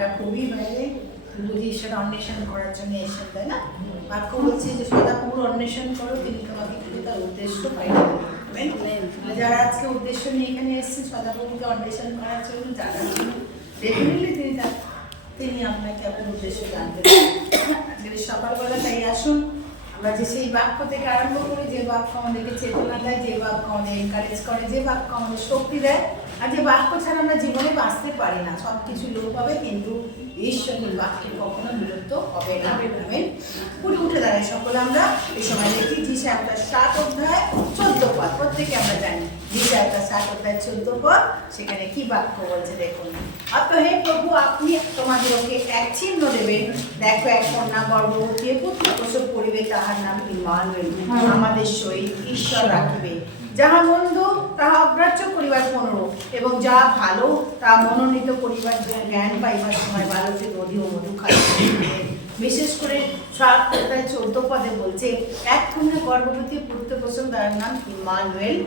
একটা খুবই বাইরে বুঝি সেটা অন্বেষণ করার জন্য এসেছেন, তাই না? বাক্য বলছে যে সদাপ্রভুর অন্বেষণ করো, তিনি তোমাকে কিন্তু তার উদ্দেশ্য পাইবে। যারা আজকে উদ্দেশ্য নিয়ে এখানে এসেছেন সদাপ্রভুকে অন্বেষণ করার জন্য, জানার জন্য, ডেফিনেটলি তিনি আপনাকে আপনার উদ্দেশ্য জানতে পারেন। আজকের সকালবেলা তাই আসুন আমরা যে সেই বাক্য থেকে আরম্ভ করি, যে বাক্য আমাদেরকে চেতনা দেয়, যে বাক্য আমাদের এনকারেজ করে, যে বাক্য আমাদের শক্তি দেয়, আর যে বাক্য ছাড়া আমরা জীবনে বাঁচতে পারি না। সব কিছু লোপ হবে কিন্তু ঈশ্বরের বাক্যে কখনো বিরক্ত হবে না। উঠে দাঁড়ায় সকলে আমরা এই সময় দেখি যিশা একটা 7 অধ্যায় 14 পদ, প্রত্যেকে আমরা জানি যিশা একটা 7 অধ্যায় 14 পদ, সেখানে কি বাক্য বলছে দেখুন। হে প্রভু, আপনি তোমাদেরকে এক চিহ্ন দেবেন, দেখো এক কন্যা গর্ভবতী পুত্র প্রসব করিবে, তাহার নাম ইম্মানুয়েল, আমাদের সহিত ঈশ্বর রাখিবে। যাহা মন্দ তাহা অগ্রাহ্য করিবার 15, এবং যা ভালো তা মনোনীত করিবার জ্ঞান পাইবার সময় ভারতে দধি ও মধু খাইবে। বিশেষ করে 14 পদে বলছে এক কন্যা গর্ভবতী পুত্র প্রসব, তার নাম ইম্মানুয়েল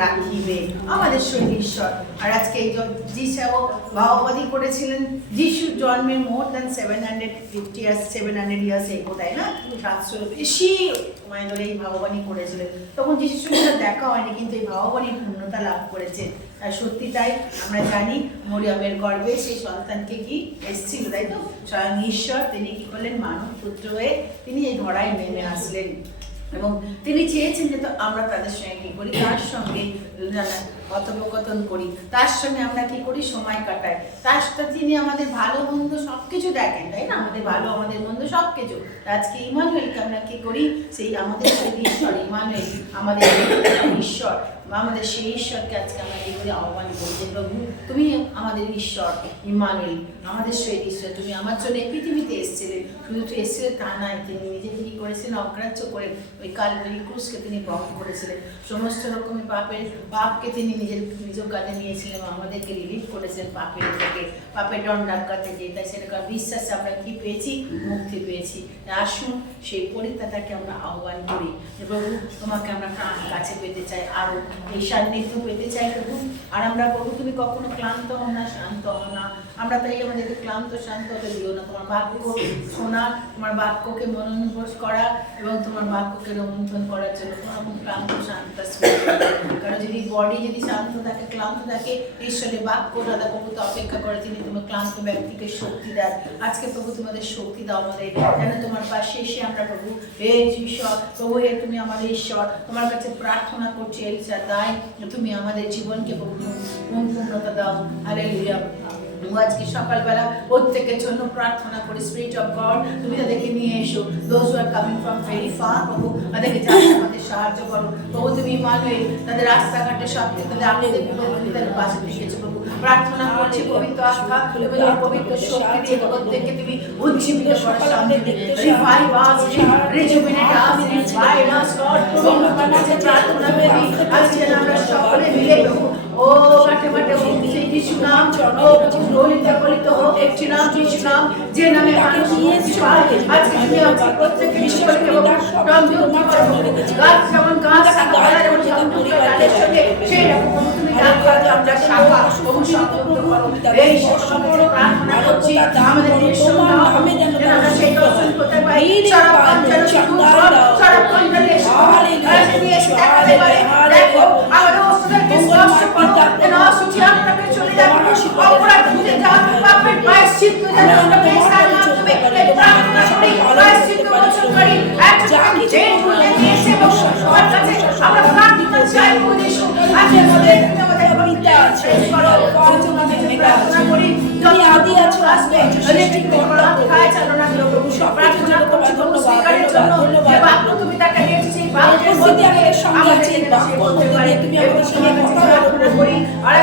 রাখিবে, আমাদের সহিত ঈশ্বর। আর আজকে এই যিশাও ভাববাদী করেছিলেন যিশুর জন্মের more than 750 years 700 years ago, তাই না? 700 বেশি সময় ধরে এই ভাববাণী করেছিলেন। তখন যিশুর সঙ্গে দেখা হয়নি, কিন্তু এই ভাববাণীর পূর্ণতা লাভ করেছে। আর সত্যি তাই আমরা জানি মরিয়মের গর্ভে সেই সন্তানকে কি এসেছিল, তাই তো? স্বয়ং ঈশ্বর তিনি কি করলেন, মানব পুত্র হয়ে তিনি এই ধরায় নেমে আসলেন, এবং তিনি চেয়েছেন যে তো আমরা তাদের সঙ্গে কি করি, তার সঙ্গে কথোপকথন করি, তার সঙ্গে আমরা কি করি, সময় কাটাই। তার সাথে তিনি আমাদের ভালো মন্দ সবকিছু দেখেন, তাই না? আমাদের ভালো আমাদের মন্দ সবকিছু। আজকে ইমানুয়েলকে আমরা কি করি, সেই আমাদের ঈশ্বর ইমানুয়েল, আমাদের ঈশ্বর, আমাদের সেই ঈশ্বরকে আজকে আমরা কি করি, আহ্বান করি যে প্রভু তুমি আমাদের ঈশ্বর ইমানুয়েল, আমাদের সেই ঈশ্বর, তুমি আমার জন্য এই পৃথিবীতে এসেছিলে। শুধু তুই এসেছিলে তা নয়, তিনি নিজেকে কি করেছিলেন, অগ্রাহ্য করে ওই কালভারি ক্রুশকে তিনি বহন করেছিলেন। সমস্ত রকমের পাপকে তিনি নিজ কাঁধে নিয়েছিলেন, আমাদেরকে রিলিফ করেছেন পাপের থেকে, পাপের দণ্ডাজ্ঞা থেকে। তাই সেটা বিশ্বাসে আমরা কি পেয়েছি, মুক্তি পেয়েছি। আসুন সেই পরিত্রাতাকে আমরা আহ্বান করি যে প্রভু তোমাকে আমরা প্রাণ কাছে পেতে চাই, আরো এই সান্নিধ্য পেতে চাই প্রভু। আর আমরা প্রভু তুমি কখনো ক্লান্ত হও না, শান্ত হও না, আমরা তাই আমাদেরকে ক্লান্ত শান্ত হতে দিও না। তোমার বাক্য শোনা, তোমার বাক্যকে মনোনিবেশ করা এবং তোমার বাক্যকে রোমন্থন করার জন্য তোমার ক্লান্ত শান্ত। কারণ যদি বডি যদি শান্ত থাকে, ক্লান্ত থাকে, ঈশ্বরের বাক্য দাদা প্রভু তো অপেক্ষা করে তিনি তোমার ক্লান্ত ব্যক্তিকে শক্তি দেয়। আজকে প্রভু তোমাদের শক্তি দাও আমাদের, যেন তোমার পাশে এসে আমরা প্রভু হে ঈশ্বর, প্রভু হে তুমি আমাদের ঈশ্বর, তোমার কাছে প্রার্থনা করছি এলসা দাই তুমি আমাদের জীবনকে পূর্ণতা দাও। হালেলুয়া। আজকে সকালবেলা প্রত্যেকের জন্য প্রার্থনা করি, স্পিরিট অফ গড তুমি তাদেরকে নিয়ে এসো। Those who are coming from very far, প্রভু তাদেরকে জানতে আমাদের সাহায্য করো। প্রভু তুমি ইমানুয়েল, তাদের রাস্তাঘাটে সব তাদের আমাদের পাশে থেকেছো প্রভু। প্রার্থনা করছি পবিত্র আত্মা এবং পবিত্র শক্তি দিয়ে প্রত্যেককে তুমি উজ্জীবিত করো, রিভাইভ আস, রিজুভিনেট আস, ইন্সপায়ার আস লর্ড। প্রার্থনা করি আজকে আমরা সকলে মিলে প্রভু ও মাঠে মাঠে সেই যিশু নাম গলিত হোক, একটি নাম যিশু নাম, যে নামে মানুষ মুক্তি পায়। আজকে তুমি আমাদের প্রত্যেককে সকলকে সংযুক্ত করো। গাছ যেমন গাছ শাখা যেমন সংযুক্ত তাদের সঙ্গে, সেই রকম তুমি ডাক্তার আমরা শাখা এবং সংযুক্ত করো। এই সকলকে প্রার্থনা করছি আমাদের দেশের নামে যেন আমরা সেই দর্শন করতে পাই। সারাক্ষণ যেন সারাক্ষণ যেন দেখো আমাদের অস্ত্রকে স্পর্শ করো, যেন অসুচি আপনাকে চলে যাবে, অপরাধ ভুলে যাও, পাপের প্রায়শ্চিত্ত যেন আমরা পেশার মাধ্যমে প্রার্থনা করি, প্রায়শ্চিত্ত বচন করি। একজন যে ভুলে দিয়েছে এবং সবার কাছে আমরা প্রার্থনা চাই প্রভু। আজকে আমাদের পিতা আছে, প্রার্থনা করি তুমি আদি আছো, আসবে ঠিক খায় চালনা করো প্রভু। প্রার্থনা করছি প্রভু স্বীকারের জন্য যে বাক্য তুমি তাকে দিয়েছো, সেই বাক্যের মধ্যে আমাদের সঙ্গে আছে, এই বাক্য বলতে পারি তুমি আমাদের সঙ্গে কথা প্রার্থনা করি। আর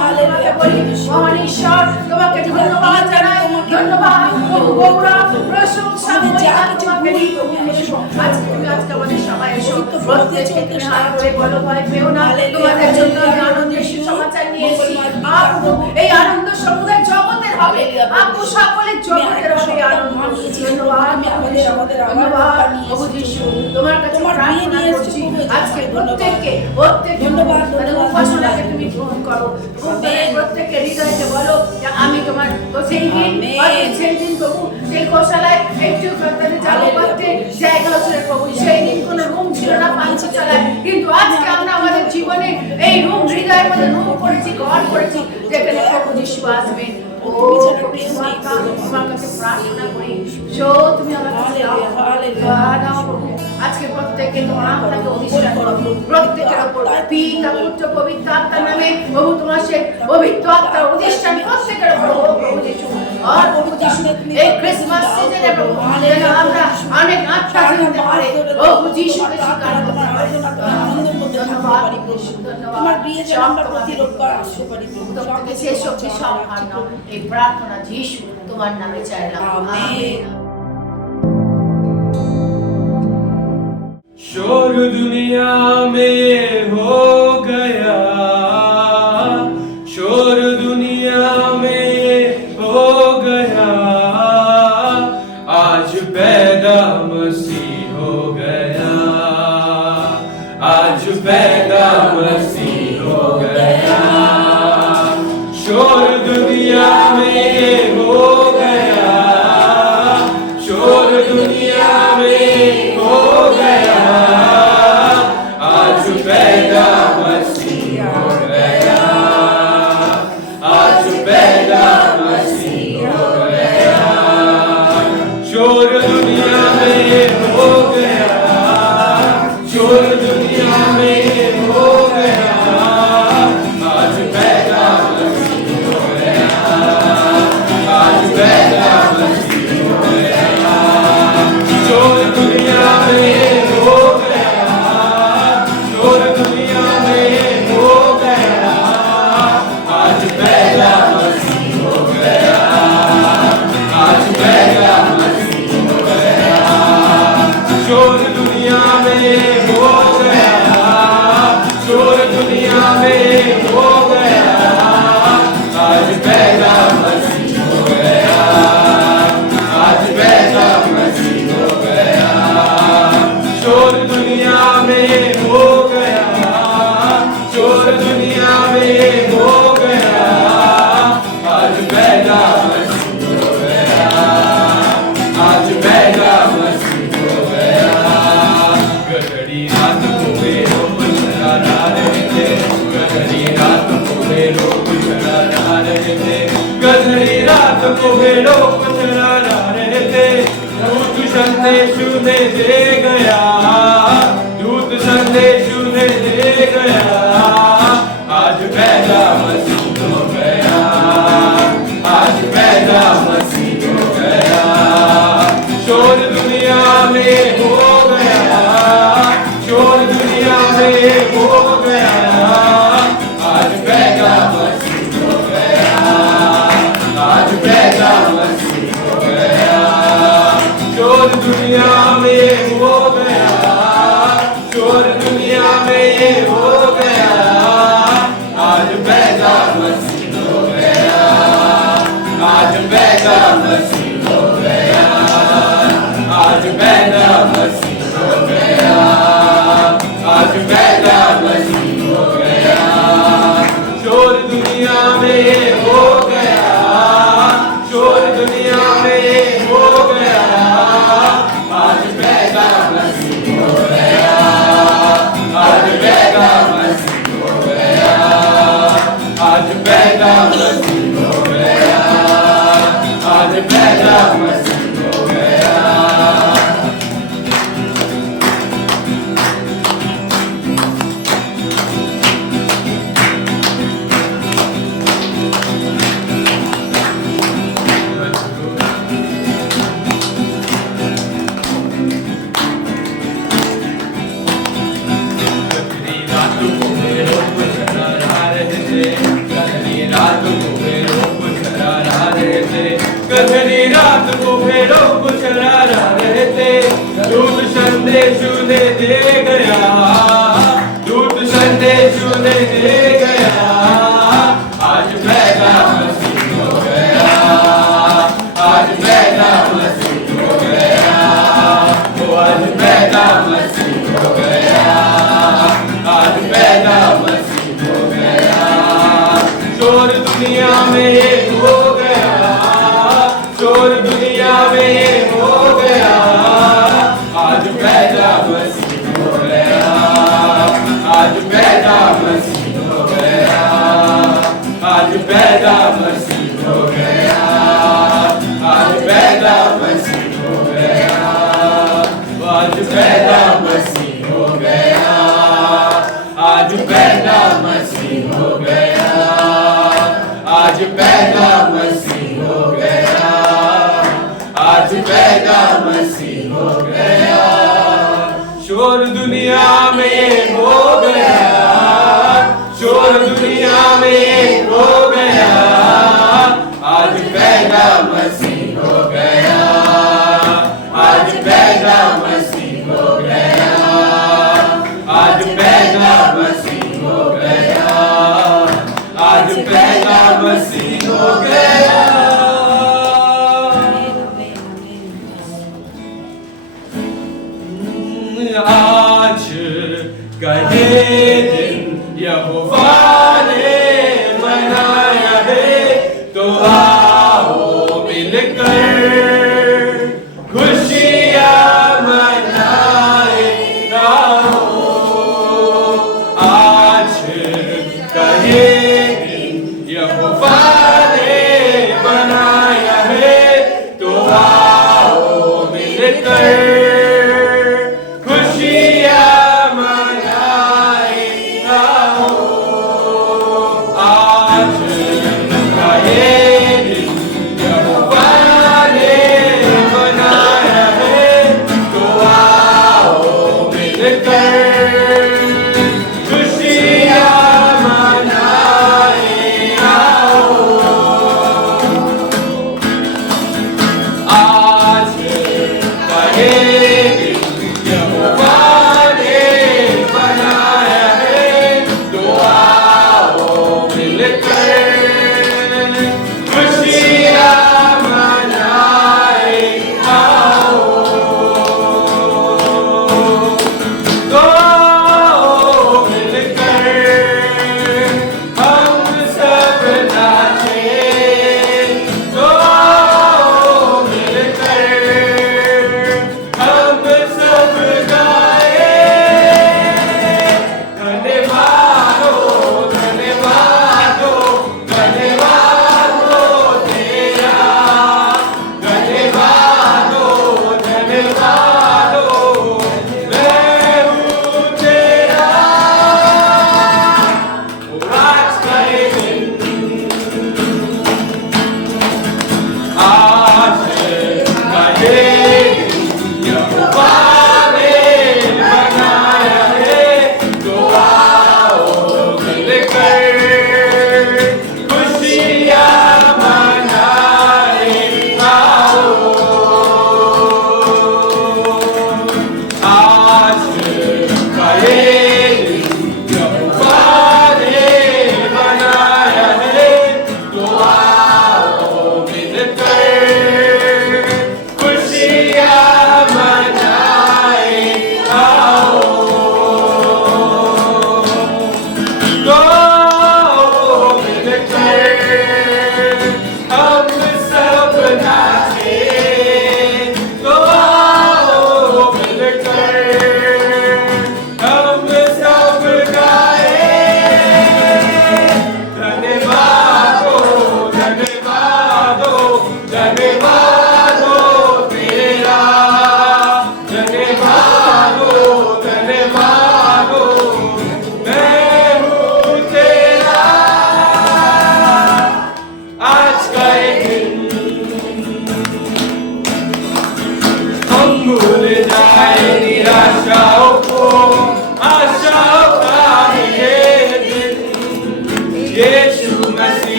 হালেলুয়া বলি মহান ঈশ্বর তোমাকে ধন্যবাদ জানাই, ধন্যবাদ প্রভু, গৌরব প্রশংসা যা কিছু বলি আজকে তুমি আজকে আমাদের সবাই এসো, প্রত্যেককে তুমি হাত ধরে বলো ভয় পেও না, তোমাদের জন্য আমি আনন্দের সুসমাচার নিয়ে এসেছি। এই আনন্দ সমুদায় জগতের হবে, আপু সকলের জগতের হবে আনন্দ। ধন্যবাদ ধন্যবাদ প্রভু যিশু, তোমার কাছে প্রার্থনা করছি আজকে প্রত্যেককে ধন্যবাদ উপাসনাকে তুমি গ্রহণ করো। প্রত্যেককে হৃদয়তে বলো যে আমি তোমার সেই দিন সেই দিন প্রভু সেই গোশালায় একটু তাদের জামা পাতে জায়গা ছিল প্রভু, সেই দিন কোনো রুম ছিল না পাঞ্চশালায়, কিন্তু আজকে আমরা আমাদের জীবনে এই রুম, হৃদয়ের মধ্যে রুম করেছি, ঘর করেছি, যেখানে প্রভু যিশু আসবেন। ও তোমার কাছে প্রার্থনা করি, তুমি আমার কাছে দাও প্রভু। আজকে প্রত্যেকে তোমার আত্মাকে অধিষ্ঠান করো, প্রত্যেকের উপর পিতা পুত্র পবিত্র আত্মার নামে প্রভু তোমার সে পবিত্র আত্মার অধিষ্ঠান প্রত্যেকের উপর হোক প্রভু যিশু। আর প্রভু যিশু এই ক্রিসমাস সিজনে প্রভু যেন আমরা অনেক আত্মা জানতে পারি, প্রভু যিশুকে স্বীকার করতে পারি। ধন্যবাদ তোমার বিয়ে যেন আমরা প্রতিরোধ করে আসতে পারি প্রভু। তোমাকে শেষ শক্তি সম্পন্ন এই প্রার্থনা যিশু তোমার নামে চাইলাম, আমেন। शोर दुनिया में हो गया, शोर दुनिया में हो गया, आज पैदा मसीह हो गया, आज पैदा मसीह हो गया। शोर दुनिया में हो गया, शोर दुनिया में हो गया, आज पैदा मसीह हो गया, आज पैदा मसीह हो गया। शोर दुनिया में हो गया, शोर दुनिया में हो गया, आज पैदा मसीह हो गया, आज पैदा मसीह हो गया। शोर दुनिया में हो गया, शोर दुनिया में हो गया, आज पैदा मसीह हो गया, आज पैदा मसीह हो गया। शोर दुनिया में हो गया, शोर दुनिया में हो गया, आज पैदा मसीह हो गया, आज पैदा मसीह हो गया। शोर दुनिया में हो गया, शोर दुनिया में हो गया, आज पैदा मसीह हो गया, आज पैदा मसीह हो गया। गहरी रात को वे लोग चला रहे थे, गहरी रात को वे लोग चला रहे थे, गहरी रात को वे लोग चला रहे थे। दूत संदेश उन्हें दे गया, दूत संदेश उन्हें दे गया, आज पैदा मसीह हो गया, आज पैदा मसीह हो गया। शोर दुनिया में हो गया, शोर दुनिया में हो गया, आज पैदा मसीह हो गया, आज पैदा मसीह हो गया। शोर दुनिया में हो गया, शोर दुनिया में हो गया, आज पैदा मसीह हो गया, आज पैदा मसीह हो गया, आज पैदा मसीह हो गया, आज पैदा मसीह हो गया। शोर दुनिया में हो गया, शोर दुनिया में हो गया, आज पैदा मसीह हो गया, आज पैदा मसीह हो गया, आज पैदा मसीह हो गया, आज पैदा मसीह हो गया। गहरी रात को वे लोग चला रहे थे, गहरी रात को वे लोग चला रहे थे, गहरी रात को वे लोग चला रहे थे। दूत संदेश उन्हें दे गया, दूत संदेश उन्हें दे गया, आज पैदा मसीह हो गया, आज पैदा मसीह हो गया, वो आज पैदा मसीह हो गया, आज पैदा मसीह हो गया। शोर दुनिया में हो गया, पैदा मसीह हो गया, आज पैदा मसीह हो गया, आज पैदा मसीह हो गया, आज पैदा मसीह हो गया, आज पैदा मसीह हो गया, आज पैदा मसीह हो गया। शोर दुनिया में हो गया, शोर दुनिया में हो गया, आज पैदा मसीह हो गया, आज पैदा मसीह हो गया, आज पैदा मसीह हो गया, आज पैदा मसीह हो गया। आज का ये दिन यहोवा ने बनाया है, तो आओ मिलकर खुशियाँ मनाए, आओ। आज का ये दिन यहोवा ने बनाया है, तो आओ मिलकर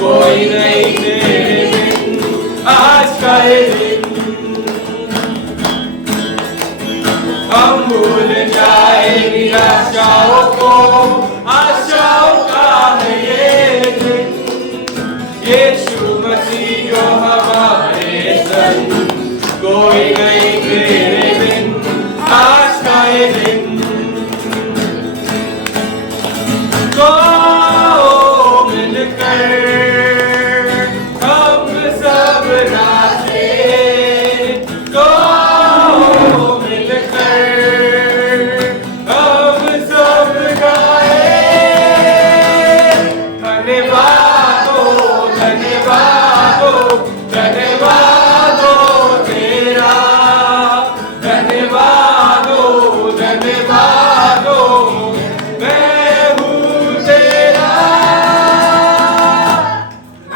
कोई नहीं तेरे बिन, आज का ये दिन हम भूल जाए निराशाओं को, आशाओं का है ये दिन। यीशु मसीह जो हमारे संग, कोई नहीं तेरे बिन, आज का ये दिन। तो मिलकर हम सब नाचे, तो मिलकर हम सब गाए। धन्यवाद हो तेरा, धन्यवाद हो मैं हूँ तेरा।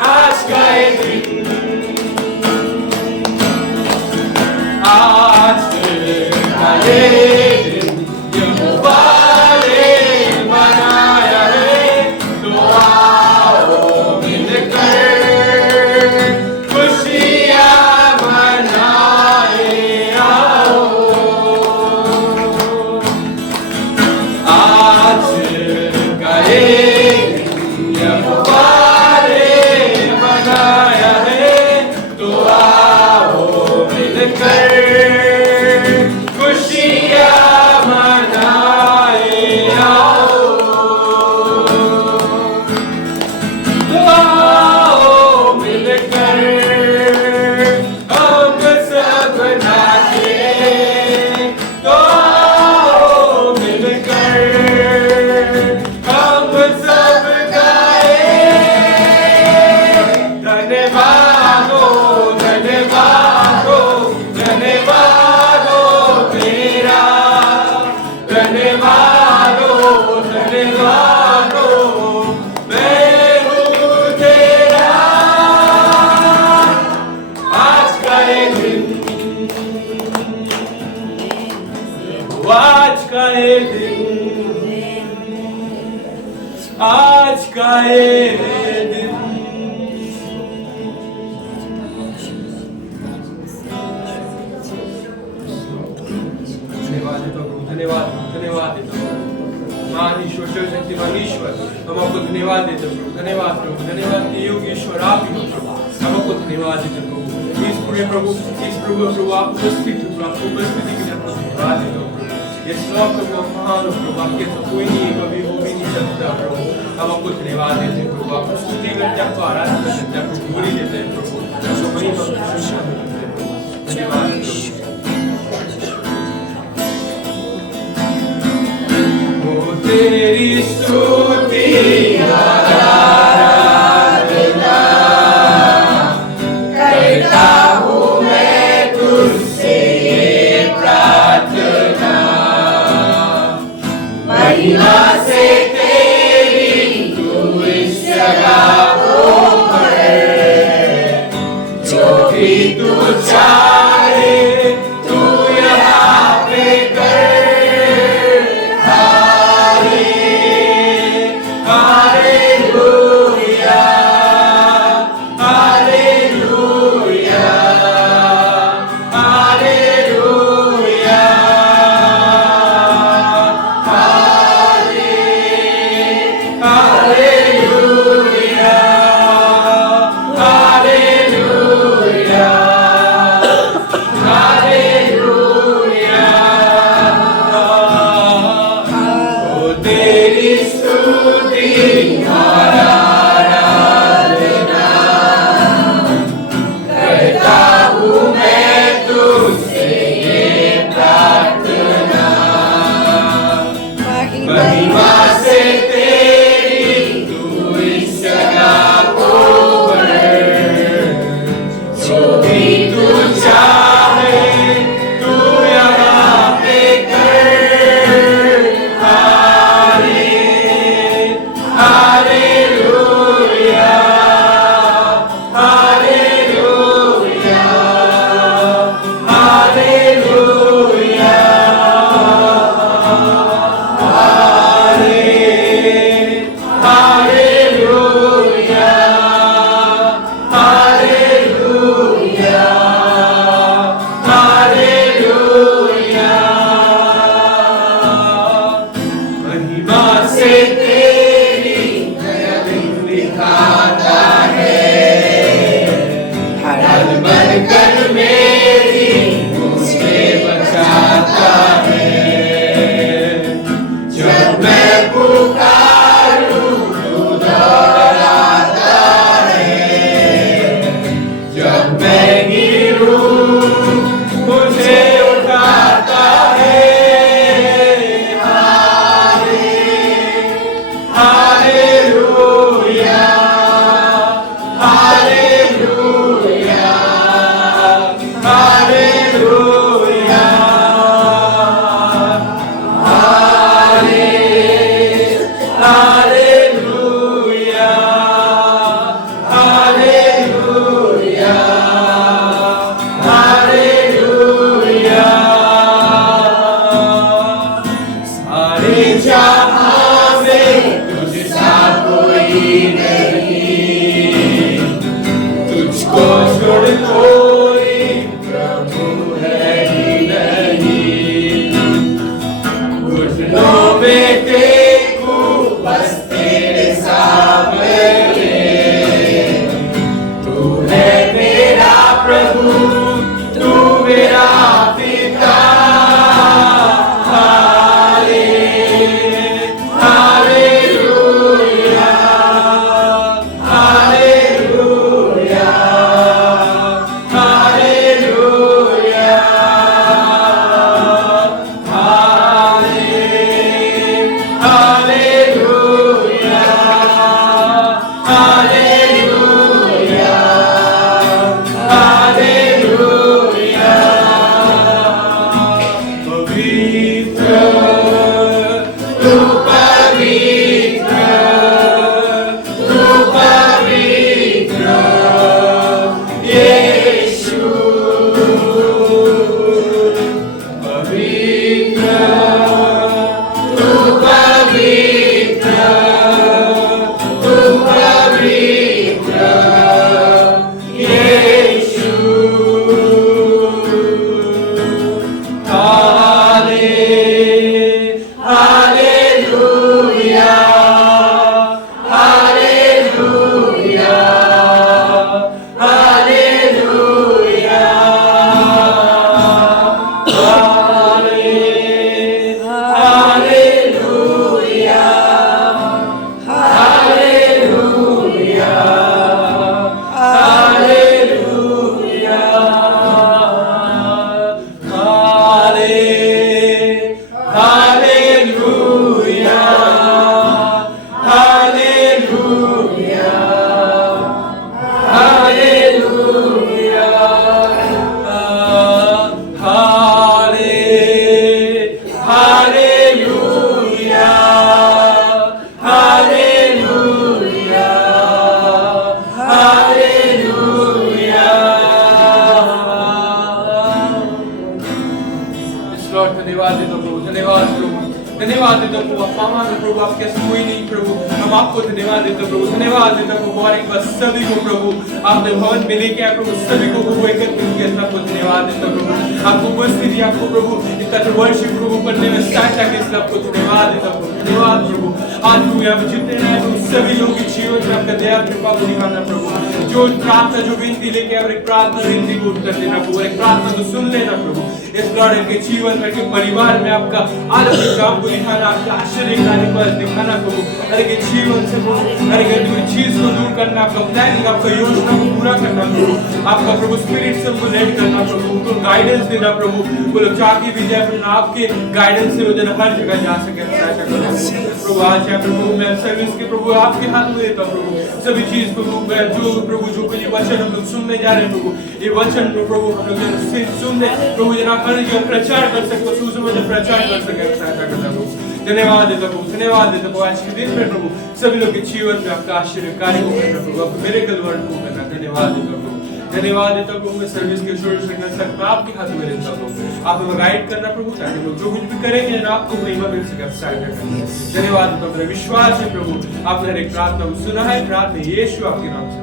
आज का ये दिन, आज का ये दिन यहोवा ने बनाया है, तो आओ मिलकर खुशियाँ मनाए आओ। आज का ये दिन यहोवा ने बनाया है, तो आओ मिलकर खुशियाँ मनाए आओ। तो आओ मिलकर हम सब नाचें, तो आओ मिलकर हम सब गाएं। धन्यवाद हो तेरा, धन्यवाद हो मैं हूँ तेरा। आज का ये दिन, आज का ये दिन, आज का ये दिन। धन्यवाद देता हूँ, धन्यवाद देता हूँ महान ईश्वर, सर्वशक्तिमान ईश्वर, हम आपको धन्यवाद देते हैं प्रभु, धन्यवाद प्रभु, धन्यवाद कि योग ईश्वर आप ही हो प्रभु, हम आपको धन्यवाद देते हैं प्रभु। इस पूरे प्रभु आप उपस्थित हो, आपको उपस्थिति के लिए आपको धन्यवाद देता हूँ प्रभु। ये श्लोक प्रभु महान हो प्रभु, आपके तो कोई नहीं है, कभी हो भी नहीं सकता प्रभु। हम आपको धन्यवाद देते हैं प्रभु, आपको स्तुति करते हैं, आपको आराधना करते हैं, आपको glory देते हैं प्रभु, आपको महिमा प्रशंसा देते हैं प्रभु। धन्यवाद प्रभु। तेरी स्तुति आराधना करता हूँ मैं तुझसे ये प्रार्थना, महिमा से तेरी तू इस जगह को भर, जो भी तू चाहे धन्यवाद देता हूँ प्रभु, आप प्रभु आपके कोई नहीं प्रभु, हम आपको धन्यवाद देते हैं प्रभु, धन्यवाद देता हूँ और एक बार सभी को प्रभु आपने भवन में लेके आए प्रभु, सभी को प्रभु एकत्रित किया, आपको धन्यवाद देता हूँ प्रभु, आपको उपस्थिति आपको प्रभु इतना जो वर्शिप प्रभु करने में सहायता की, इसलिए आपको धन्यवाद देता हूँ, धन्यवाद प्रभु। आज प्रभु यहाँ पे जितने हैं प्रभु सभी लोगों के जीवन में आपका दया कृपा को दिखाना प्रभु, जो प्रार्थना जो विनती लेके और एक प्रार्थना विनती को उत्तर देना प्रभु, एक प्रार्थना को सुन लेना प्रभु, इस लड़के के जीवन में के परिवार में आपका आलस्य काम को दिखाना, आपका आश्चर्य कार्य को दिखाना प्रभु, हर एक जीवन से प्रभु हर एक चीज को दूर करना, आपका प्लानिंग आपका योजना को पूरा करना प्रभु, आपका प्रभु स्पिरिट से उनको लेड करना प्रभु, उनको गाइडेंस देना प्रभु, वो लोग चाहते भी जाए अपने आपके गाइडेंस से वो जन हर जगह जा सके प्रभु। आज यहाँ प्रभु मैं सर्विस के प्रभु आपके हाथ में देता हूँ प्रभु, सभी चीज प्रभु जो प्रभु जो ये वचन हम लोग सुनने जा रहे हैं प्रभु, ये वचन प्रभु हम लोग सुनने प्रभु जना हर जगह प्रचार कर सके, सुसमाचार प्रचार कर सके, सहायता करना प्रभु, धन्यवाद देता हूँ, धन्यवाद देता हूँ। आज के दिन में प्रभु सभी लोग के जीवन में आपका आश्चर्य कार्य को करना प्रभु, आपको मिरेकल वर्क को करना, धन्यवाद देता हूँ, धन्यवाद देता हूँ। मैं सर्विस के शुरू से तक मैं आपके हाथ में देता हूँ, आप हमें गाइड करना प्रभु, ताकि लोग जो कुछ भी करेंगे ना आपको महिमा मिल सके, सहायता करना, धन्यवाद देता हूँ। मेरा विश्वास है प्रभु आपने हर एक प्रार्थना को सुना है, प्रार्थना यीशु आपके नाम से।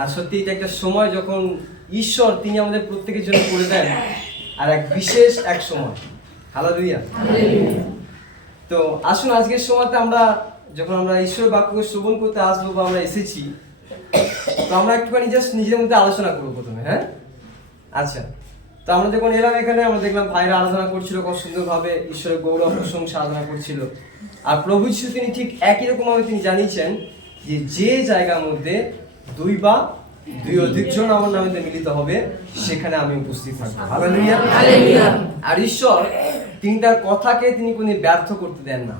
আর সত্যি এটা একটা সময় যখন ঈশ্বর তিনি আমাদের প্রত্যেকের জন্য করে দেন, আর এক বিশেষ এক সময়। হালেলুয়া। তো আসুন আজকের সময়তে আমরা যখন আমরা ঈশ্বরের বাক্যকে শ্রবণ করতে আসবো বা আমরা এসেছি, তো আমরা একটুখানি জাস্ট নিজের মধ্যে আলোচনা করবো প্রথমে। হ্যাঁ, আচ্ছা। তো আমরা যখন এলাম এখানে, আমরা দেখলাম ভাইরা আরাধনা করছিল, কত সুন্দরভাবে ঈশ্বরের গৌরব প্রশংসা আরাধনা করছিল। আর প্রভু যিশু তিনি ঠিক একই রকমভাবে তিনি জানিয়েছেন যে যে জায়গার মধ্যে দুই বা দুই অধিক জন আমার নামে মিলিত হবে, সেখানে আমি উপস্থিত থাকবো। হালেলুয়া। আর ঈশ্বর তিনি তার কথাকে তিনি কোনো ব্যর্থ করতে দেন না।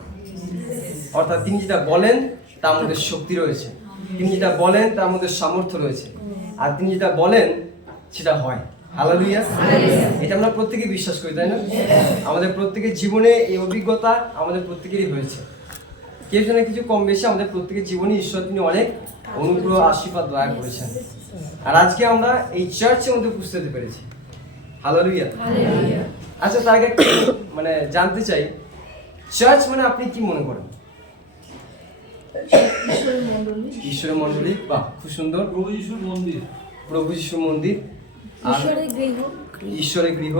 অর্থাৎ তিনি যেটা বলেন তার মধ্যে শক্তি রয়েছে, তিনি যেটা বলেন তার মধ্যে সামর্থ্য রয়েছে, আর তিনি যেটা বলেন সেটা হয়। হালেলুয়া। এটা আমরা প্রত্যেকেই বিশ্বাস করি, তাই না? আমাদের প্রত্যেকের জীবনে এই অভিজ্ঞতা আমাদের প্রত্যেকেরই হয়েছে, কেউ যেন কিছু কম বেশি আমাদের প্রত্যেকের জীবনে ঈশ্বর তিনি অনেক অনুগ্রহ আশীর্বাদ দয়া করেছেন। আর আজকে আমরা এই চার্চের মধ্যে উপস্থিত হতে পেরেছি। হালেলুয়া। আচ্ছা, তার আগে মানে জানতে চাই, চার্চ মানে আপনি কি মনে করেন? ঈশ্বরের মণ্ডলী। বাহ, খুব সুন্দর। প্রভু যিশুর মন্দির, প্রভু যিশুর মন্দির, ঈশ্বরের গৃহ,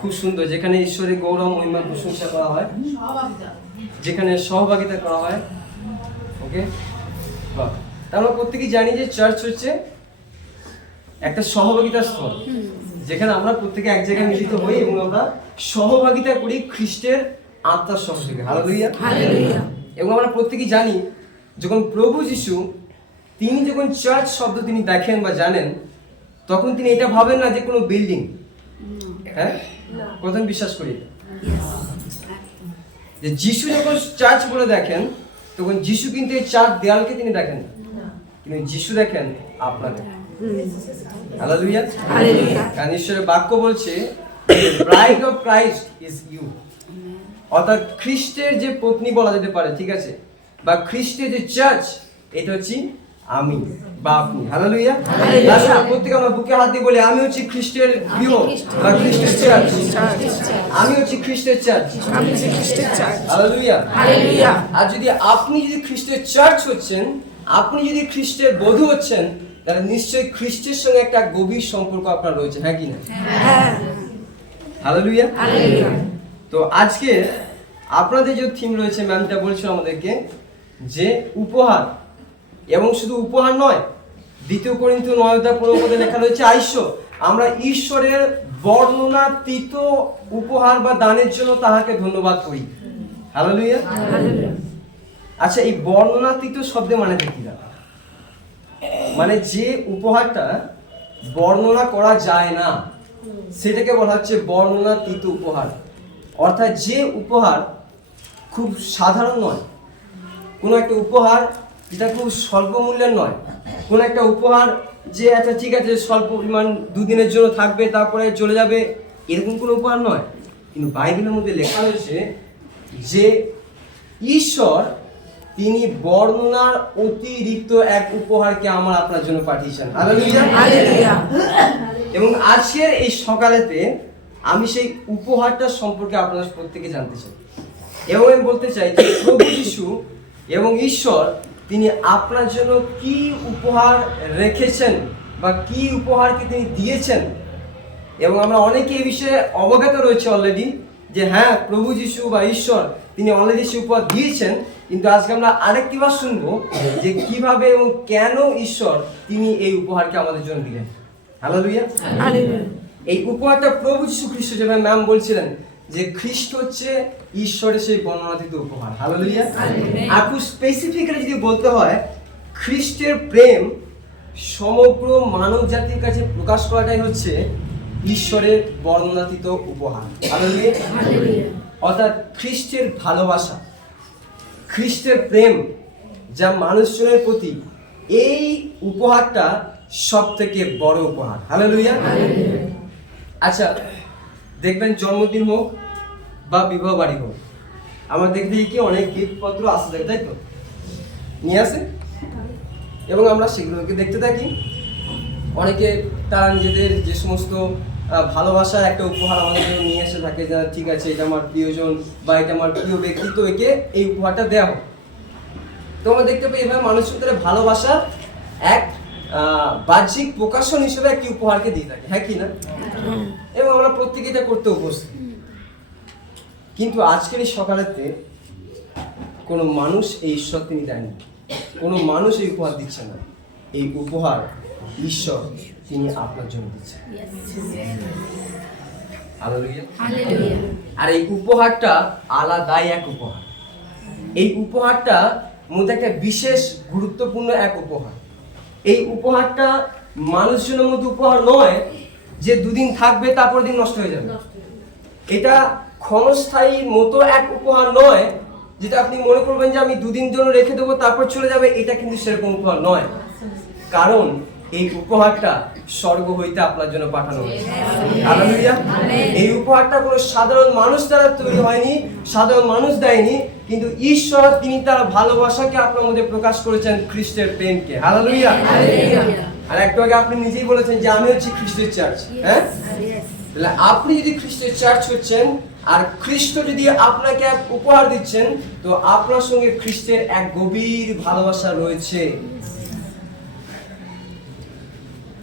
খুব সুন্দর, যেখানে ঈশ্বরের গৌরব মহিমা প্রশংসা করা হয়, যেখানে সহভাগিতা করা হয়। ওকে, বাহ। আমরা প্রত্যেকেই জানি যে চার্চ হচ্ছে একটা সহভাগিতার স্থল, যেখানে আমরা প্রত্যেকে এক জায়গায় মিলিত হই এবং আমরা সহভাগিতা করি খ্রিস্টের আত্মার সহযোগে। হালেলুয়া। এবং আমরা প্রত্যেকেই জানি যখন প্রভু যিশু তিনি যখন চার্চ শব্দ তিনি দেখেন বা জানেন, তখন তিনি এটা ভাবেন না যে কোনো বিল্ডিং। হ্যাঁ, প্রথম বিশ্বাস করি যে যিশু যখন চার্চ বলে দেখেন, তখন যিশু কিন্তু এই চার দেয়ালকে তিনি দেখেন না, কিন্তু যিশু দেখেন আপনাদের। হালেলুয়া। কারণ ঈশ্বরের বাক্য বলছে bride of Christ is you, অর্থাৎ খ্রিস্টের যে পত্নী বলা যেতে পারে, ঠিক আছে, বা খ্রিস্টের যে চার্চ, এটা হচ্ছে আমি বা আপনি। হালেলুয়া। প্রত্যেকে আমরা বুকে হাত দিয়ে বলি, আমি হচ্ছি খ্রিস্টের গৃহ বা খ্রিস্টের চার্চ, আমি হচ্ছি খ্রিস্টের চার্চ। হালেলুয়া। আর যদি আপনি যদি খ্রিস্টের চার্চ হচ্ছেন, আপনি যদি খ্রিস্টের বধূ হচ্ছেন, তাহলে নিশ্চয়ই খ্রিস্টের সঙ্গে একটা গভীর সম্পর্ক আপনার রয়েছে। হ্যাঁ কি না? হালেলুয়া। তো আজকে আপনাদের যে থিম রয়েছে, ম্যামটা বলছিল আমাদেরকে যে উপহার, এবং শুধু উপহার নয়, 2 কোরিন্থীয় 9:15 লেখা রয়েছে আইস্য, আমরা ঈশ্বরের বর্ণনাতীত উপহার বা দানের জন্য তাহাকে ধন্যবাদ করি। হালেলুয়া। আচ্ছা, এই বর্ণনাতীত শব্দে মানে কি? মানে যে উপহারটা বর্ণনা করা যায় না, সেটাকে বলা হচ্ছে বর্ণনাতীত উপহার। অর্থাৎ যে উপহার খুব সাধারণ নয়, কোনো একটা উপহার যেটা খুব স্বল্প মূল্যের নয়, কোনো একটা উপহার যে আচ্ছা ঠিক আছে স্বল্প পরিমাণ 2 দিনের জন্য থাকবে তারপরে চলে যাবে, এরকম কোনো উপহার নয়। কিন্তু বাইবেলের মধ্যে লেখা রয়েছে যে ঈশ্বর তিনি বর্ণনার অতিরিক্ত এক উপহারকে আমার আপনার জন্য পাঠিয়েছেন। হালেলুয়া। এবং আজকের এই সকালেতে আমি সেই উপহারটা সম্পর্কে আপনারা প্রত্যেকে জানতে চাই, এবং আমি বলতে চাই যে প্রভু যিশু এবং ঈশ্বর তিনি আপনার জন্য কি উপহার রেখেছেন বা কি উপহারকে তিনি দিয়েছেন। এবং আমরা অনেকে এই বিষয়ে অবগত রয়েছে অলরেডি যে হ্যাঁ, প্রভু যিশু বা ঈশ্বর তিনি অলরেডি সে উপহার দিয়েছেন, কিন্তু আজকে আমরা আরেকটি বার শুনবো যে কিভাবে এবং কেন ঈশ্বর তিনি এই উপহারকে আমাদের জন্য দিলেন। হালেলুয়া। হালেলুয়া। এই উপহারটা প্রভু যীশু খ্রিস্ট, যেভাবে ম্যাম বলছিলেন যে খ্রিস্ট হচ্ছে ঈশ্বরের সেই বর্ণনাতীত উপহার। হালেলুয়া। আর খুব স্পেসিফিক্যালি যদি বলতে হয়, খ্রিস্টের প্রেম সমগ্র মানব জাতির কাছে প্রকাশ করাটাই হচ্ছে ঈশ্বরের বর্ণনাতীত উপহার। হালেলুয়া। অর্থাৎ খ্রিস্টের ভালোবাসা, খ্রিস্টের প্রেম যা মানুষজনের প্রতি, এই উপহারটা সব থেকে বড় উপহার। হালেলুয়া। আচ্ছা, দেখবেন জন্মদিন হোক বা বিবাহ বাড়ি হোক, আমরা দেখতে কি অনেক গিফটপত্র আসতে থাকে, তাই তো? নিয়ে আসে এবং আমরা সেগুলোকে দেখতে থাকি। অনেকে তারা নিজেদের যে সমস্ত ভালোবাসার একটা উপহার আমাদের জন্য নিয়ে এসে থাকে, যে ঠিক আছে এটা আমার প্রিয়জন বা এটা আমার প্রিয় ব্যক্তি, তো একে এই উপহারটা দেওয়া হোক। তো আমরা দেখতে পাই এভাবে মানুষের ভিতরে ভালোবাসা এক বাহ্যিক প্রকাশন হিসেবে একটি উপহারকে দিয়ে থাকে, হ্যাঁ কি না? এবং আমরা প্রত্যেকে এটা করতে উপস্থিত। কিন্তু আজকের এই সকালেতে কোনো মানুষ এই ঈশ্বর তিনি দেননি, কোনো মানুষ এই উপহার দিচ্ছে না। এই উপহার ঈশ্বর তিনি আপনার জন্য দিচ্ছেন। হালেলুয়া। আর এই উপহারটা আলাদাই এক উপহার। এই উপহারটা মধ্যে একটা বিশেষ গুরুত্বপূর্ণ এক উপহার। এই উপহারটা মানুষজনের মধ্যে উপহার নয় যে দুদিন থাকবে তারপর দিন নষ্ট হয়ে যাবে। এটা ক্ষণস্থায়ীর মতো এক উপহার নয়, যেটা আপনি মনে করবেন যে আমি দুদিন জন্য রেখে দেবো তারপর চলে যাবে। এটা কিন্তু সেরকম উপহার নয়, কারণ এই উপহারটা স্বর্গ হইতে আপনার জন্য পাঠানো হয়েছে। হালেলুয়া। এই উপহারটা কোনো সাধারণ মানুষ দ্বারা তৈরি হয়নি, সাধারণ মানুষ দেয়নি, কিন্তু ঈশ্বর তিনি তার ভালোবাসাকে আপনার মধ্যে প্রকাশ করেছেন, খ্রিস্টের প্রেমকে। হালেলুয়া। আর একটু আগে আপনি নিজেই বলেছেন যে আমি হচ্ছি খ্রিস্টের চার্চ। হ্যাঁ, তাহলে আপনি যদি খ্রিস্টের চার্চ হচ্ছেন আর খ্রিস্ট যদি আপনাকে এক উপহার দিচ্ছেন, তো আপনার সঙ্গে খ্রিস্টের এক গভীর ভালোবাসা রয়েছে।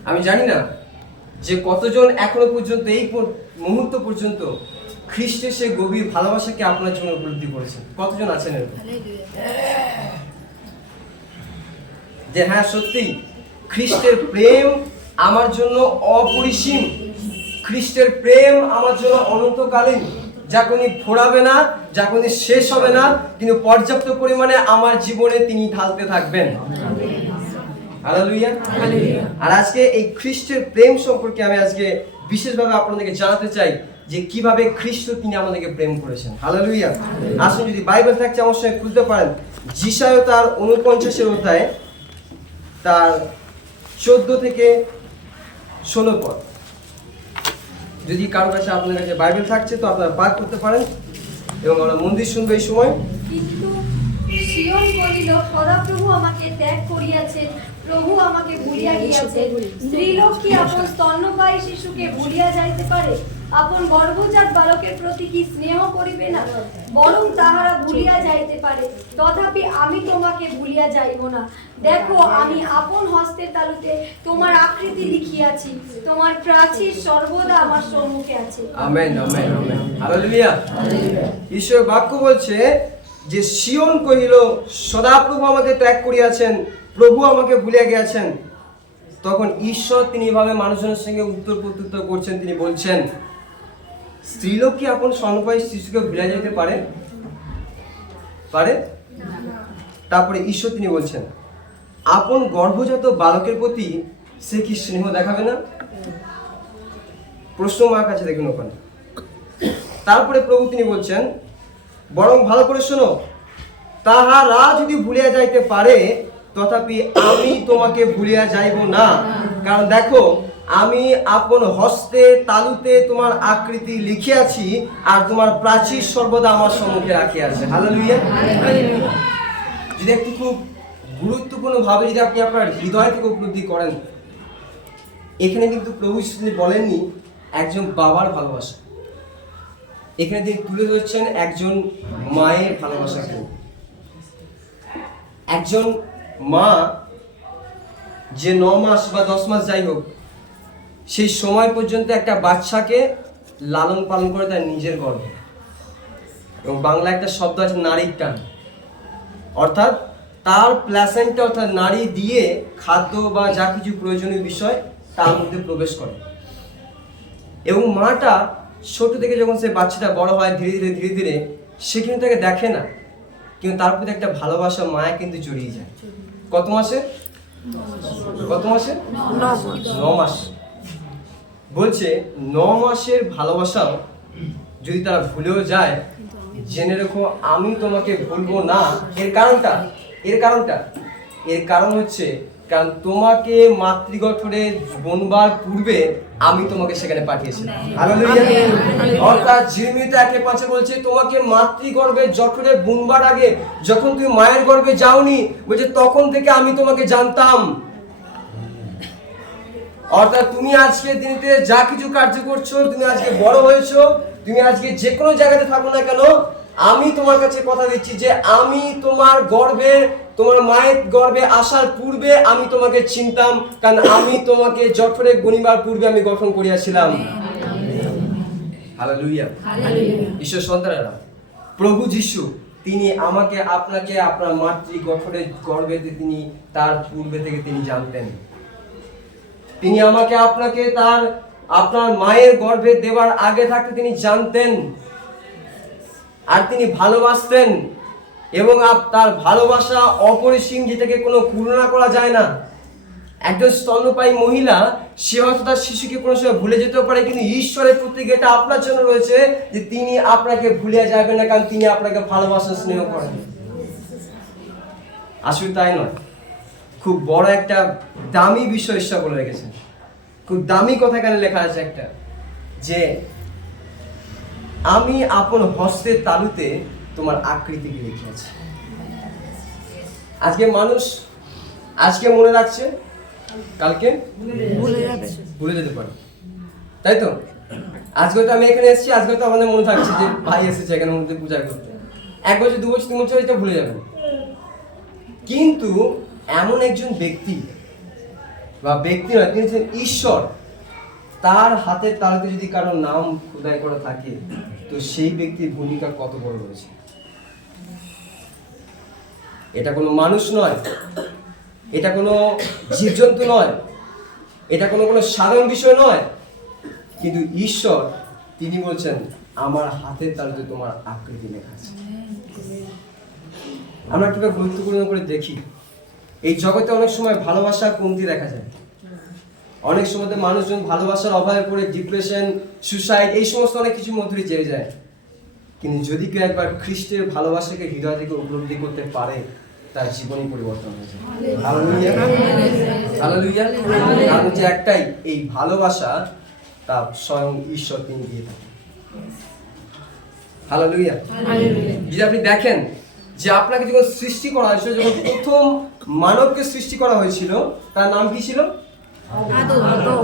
আমি জানি না যে কতজন এখনো পর্যন্ত এই মুহূর্ত পর্যন্ত খ্রিস্টের সেই গভীর ভালোবাসাকে আপনার জন্য উপলব্ধি করেছেন। কতজন আছেন এরকম যে হ্যাঁ সত্যি খ্রিস্টের প্রেম আমার জন্য অপরিসীম, খ্রিস্টের প্রেম আমার জন্য অনন্তকালীন, যা কোনদিন ফোরাবে না, যা কোনদিন শেষ হবে না, কিন্তু পর্যাপ্ত পরিমাণে আমার জীবনে তিনি ঢালতে থাকবেন। হালেলুয়া। আর আজকে এই খ্রিস্টের প্রেম সম্পর্কে আমি আজকে বিশেষভাবে আপনাদেরকে জানাতে চাই যে কিভাবে খ্রিস্ট তিনি আমাদেরকে প্রেম করেছেন। হালেলুয়া। আসুন, যদি বাইবেল থাকছে আমার সঙ্গে খুলতে পারেন, যিশায়া তার 49 অধ্যায়ে তার 14 থেকে 16 পদ। যদি কারো কাছে আপনার কাছে বাইবেল থাকছে তো আপনারা পাঠ করতে পারেন এবং আমরা মন্দির শুনবো এই সময়। কিন্তু সিয়ন বলিল, সদাপ্রভু আমাকে ত্যাগ করিয়াছেন, প্রভু আমাকে ভুলিয়া গিয়াছেন। স্ত্রীলোক কি আপন স্তন্যপায়ী শিশুকে ভুলিয়া যাইতে পারে? আপন গর্ভজাত বালকের প্রতি কি স্নেহ করিবে না? বরং তাহারা ভুলিয়া যাইতে পারে, তথাপি আমি তোমাকে ভুলিয়া যাইব না। দেখো, আমি আপন হস্তের তালুতে তোমার আকৃতি লিখিয়াছি, তোমার প্রাচীর সর্বদা আমার সম্মুখে আছে। Amen, amen, amen. হালেলুয়া। ঈশ্বর বাক্য বলছে যে সিয়ন কহিল, সদাপ্রভু আমাকে ত্যাগ করিয়াছেন, প্রভু আমাকে ভুলিয়া গিয়াছেন। তখন ঈশ্বর তিনি এভাবে মানুষজনের সঙ্গে উত্তর প্রত্যুত্তর করছেন। তিনি বলছেন, স্ত্রীলোক কি আপন স্তন্যপায়ী শিশুকে ভুলিয়া যেতে পারে? তারপরে ঈশ্বর তিনি বলছেন, আপন গর্ভজাত বালকের প্রতি সে কি স্নেহ দেখাবে না? প্রশ্ন মার কাছে দেখুন ওখানে। তারপরে প্রভু তিনি বলছেন, বরং ভালো করে শোনো, তাহারা যদি ভুলিয়া যাইতে পারে, তথাপি আমি তোমাকে ভুলিয়া যাইব না। কারণ দেখো, আমি আপন হস্তে তালুতে তোমার আকৃতি লিখিয়াছি, আর তোমার প্রাচীর সর্বদা আমার সম্মুখে রাখিয়াছে। হালেলুয়া। যদি একটু খুব গুরুত্বপূর্ণ ভাবে যদি আপনি আপনার হৃদয় থেকে উপলব্ধি করেন, এখানে কিন্তু প্রভু তিনি বলেননি একজন বাবার ভালোবাসা, এখানে তিনি তুলে ধরছেন একজন মায়ের ভালোবাসাকে। একজন মা যে 9 মাস বা 10 মাস যাই হোক, সেই সময় পর্যন্ত একটা বাচ্চাকে লালন পালন করে তার নিজের গর্ভে। এবং বাংলা একটা শব্দ আছে নারীর টান, অর্থাৎ তার প্ল্যাসেন্টা অর্থাৎ নারী দিয়ে খাদ্য বা যা কিছু প্রয়োজনীয় বিষয় তার মধ্যে প্রবেশ করে। এবং মাটা ছোট থেকে যখন সে বাচ্চাটা বড় হয় ধীরে ধীরে সে কিন্তু তাকে দেখে না, কিন্তু তার প্রতি একটা ভালোবাসা মায়া কিন্তু জড়িয়ে যায়। কত মাসে? 9 মাস। বলছে 9 মাসের ভালোবাসাও যদি তারা ভুলেও যায়, জেনে রেখো আমি তোমাকে ভুলবো না। এর কারণ হচ্ছে কারণ তোমাকে মাতৃগঠরে বনবার পূর্বে আমি তোমাকে সেখানে পাঠিয়েছিলাম। হালেলুয়া। অর্থাৎ জিরমিয়া 1:5 বলছে তোমাকে মাতৃগর্ভে জঠরে বুনবার আগে যখন তুমি মায়ের গর্ভে যাওনি, বলছে তখন থেকে আমি তোমাকে জানতাম। অর্থাৎ তুমি আজকে দিনতে যা কিছু কার্য করছো, তুমি আজকে বড় হয়েছো, তুমি আজকে যে কোনো জায়গাতে থাকো না কেন, আমি তোমার কাছে কথা দিচ্ছি যে আমি তোমার মায়ের গর্ভে আসার পূর্বে আমি তোমাকে চিনতাম, কারণ আমি তোমাকে জঠরে গনিবার পূর্বে আমি গঠন করিয়াছিলাম। হালেলুয়া। ঈশ্বর সন্তানেরা, প্রভু যিশু তিনি আমাকে আপনাকে আপনার মাতৃ গর্ভে তিনি তার পূর্বে থেকে তিনি জানতেন। তিনি আমাকে আপনাকে আপনার মায়ের গর্ভে দেওয়ার আগে থাকতে তিনি জানতেন, আর তিনি ভালোবাসতেন। এবং তার ভালোবাসা অপরিসীম, যেটাকে কোনো তুলনা করা যায় না। একজন স্তন্যপায়ী মহিলা সে হয়তো তার শিশুকে কোনো সময় ভুলে যেতেও পারে, কিন্তু ঈশ্বরের প্রতিজ্ঞাটা আপনার জন্য রয়েছে যে তিনি আপনাকে ভুলিয়া যাবেন না, কারণ তিনি আপনাকে ভালোবাসা স্নেহ করেন। আসলে তাই নয়, খুব বড় একটা দামি বিষয় ঈশ্বর বলে রেখেছেন। খুব দামি কথা এখানে লেখা আছে একটা, যে আমি আপন হস্তের তালুতে তোমার আকৃতিকে রেখেছি। আজকে মনে রাখছে, কালকে ভুলে যেতে পারে, তাই তো? আজকে তো আমি এখানে এসেছি, আজকে তো আমাদের মনে থাকছে যে ভাই এসেছে এখানে মধ্যে পূজা করতে। 1 বছর 2 বছর 3 বছর এটা ভুলে যাবেন। কিন্তু এমন একজন ব্যক্তি নয়, তিনি হচ্ছেন ঈশ্বর। তার হাতের তালুতে যদি কারো নাম খোদাই করা থাকে, তো সেই ব্যক্তির ভূমিকা কত বড় রয়েছে। এটা কোনো মানুষ নয়, এটা কোনো জীবজন্তু নয়, এটা কোনো সাধারণ বিষয় নয়, কিন্তু ঈশ্বর তিনি বলছেন আমার হাতের তালুতে তোমার আকৃতি লেখা আছে। আমরা একটা গুরুত্বপূর্ণ করে দেখি, এই জগতে অনেক সময় ভালোবাসার কমতি দেখা যায়। অনেক সময় মানুষজন ভালোবাসার অভাবে পড়ে ডিপ্রেশন, সুসাইড, এই সমস্ত অনেক কিছু মধ্যে চেয়ে যায়। কিন্তু যদি কেউ একবার খ্রিস্টের ভালোবাসাকে হৃদয় থেকে উপলব্ধি করতে পারে, তার জীবনই পরিবর্তন হয়ে যায়। Hallelujah, hallelujah. কারণ হচ্ছে একটাই, এই ভালোবাসা তা স্বয়ং ঈশ্বর তিনি দিয়ে থাকেন। হালেলুয়া। যদি আপনি দেখেন যে আপনাকে যখন সৃষ্টি করা হয়েছিল, যখন প্রথম মানবকে সৃষ্টি করা হয়েছিল, তার নাম কি ছিল?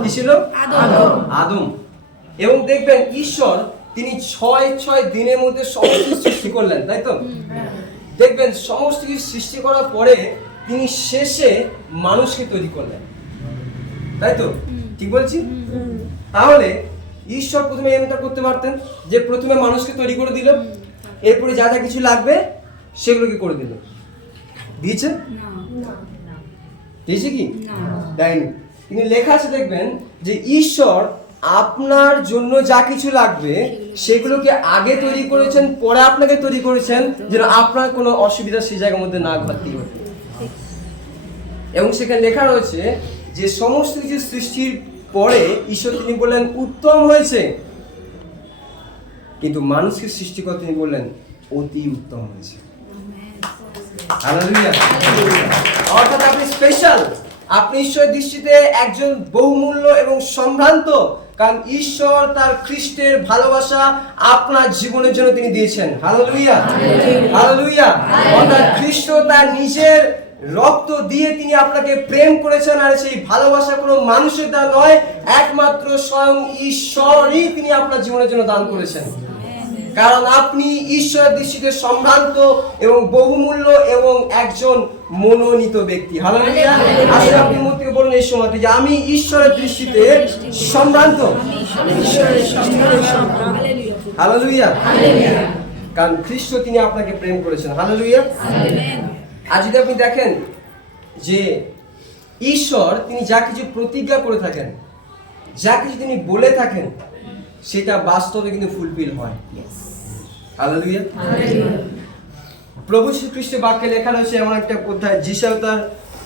কি ছিল? আদম। এবং দেখবেন ঈশ্বর তিনি 6 দিনের মধ্যে সমস্ত সৃষ্টি করলেন, তাই তো? দেখবেন সমস্ত কিছু সৃষ্টি করার পরে তিনি শেষে মানুষকে তৈরি করলেন, তাই তো? ঠিক বলছি? তাহলে ঈশ্বর প্রথমে এমনটা করতে পারতেন যে প্রথমে মানুষকে তৈরি করে দিল, এরপরে যা যা কিছু লাগবে সেগুলোকে করে দিল। দিয়েছে কি? দেয়নি। কিন্তু লেখা আছে দেখবেন যে ঈশ্বর আপনার জন্য যা কিছু লাগবে সেগুলোকে আগে তৈরি করেছেন, পরে আপনাকে তৈরি করেছেন, যেন আপনার কোনো অসুবিধা সেই জায়গার মধ্যে না ঘটতে পারে। এবং সেখানে লেখা রয়েছে যে সমস্ত কিছু সৃষ্টির পরে ঈশ্বর তিনি বললেন উত্তম হয়েছে, কিন্তু মানুষকে সৃষ্টি করে তিনি বললেন অতি উত্তম হয়েছে। হালেলুয়া। অর্থাৎ আপনি স্পেশাল, আপনি ঈশ্বরের দৃষ্টিতে একজন বহুমূল্য এবং সম্ভ্রান্ত, কারণ ঈশ্বর তার খ্রিস্টের ভালোবাসা আপনার জীবনের জন্য তিনি দিয়েছেন। Hallelujah, hallelujah. অর্থাৎ খ্রিস্ট তার নিজের রক্ত দিয়ে তিনি আপনাকে প্রেম করেছেন, আর সেই ভালোবাসা কোনো মানুষের দ্বারা নয়, একমাত্র স্বয়ং ঈশ্বরই তিনি আপনার জীবনের জন্য দান করেছেন। কারণ আপনি ঈশ্বরের দৃষ্টিতে সম্ভ্রান্ত এবং বহুমূল্য এবং একজন মনোনীত ব্যক্তি। হালেলুয়া। আসলে আপনি মন থেকে বলুন এই সময়তে যে আমি ঈশ্বরের দৃষ্টিতে সম্ভ্রান্ত। হালেলুয়া। কারণ খ্রিস্ট তিনি আপনাকে প্রেম করেছেন। হালেলুয়া। আর যদি আপনি দেখেন যে ঈশ্বর তিনি যা কিছু প্রতিজ্ঞা করে থাকেন, যা কিছু তিনি বলে থাকেন, সেটা বাস্তবে কিন্তু ফুলফিল হয়। হালেলুয়া। প্রভু শ্রী খ্রিস্টের বাক্যে লেখা রয়েছে এমন একটা অধ্যায়, যিশায় তার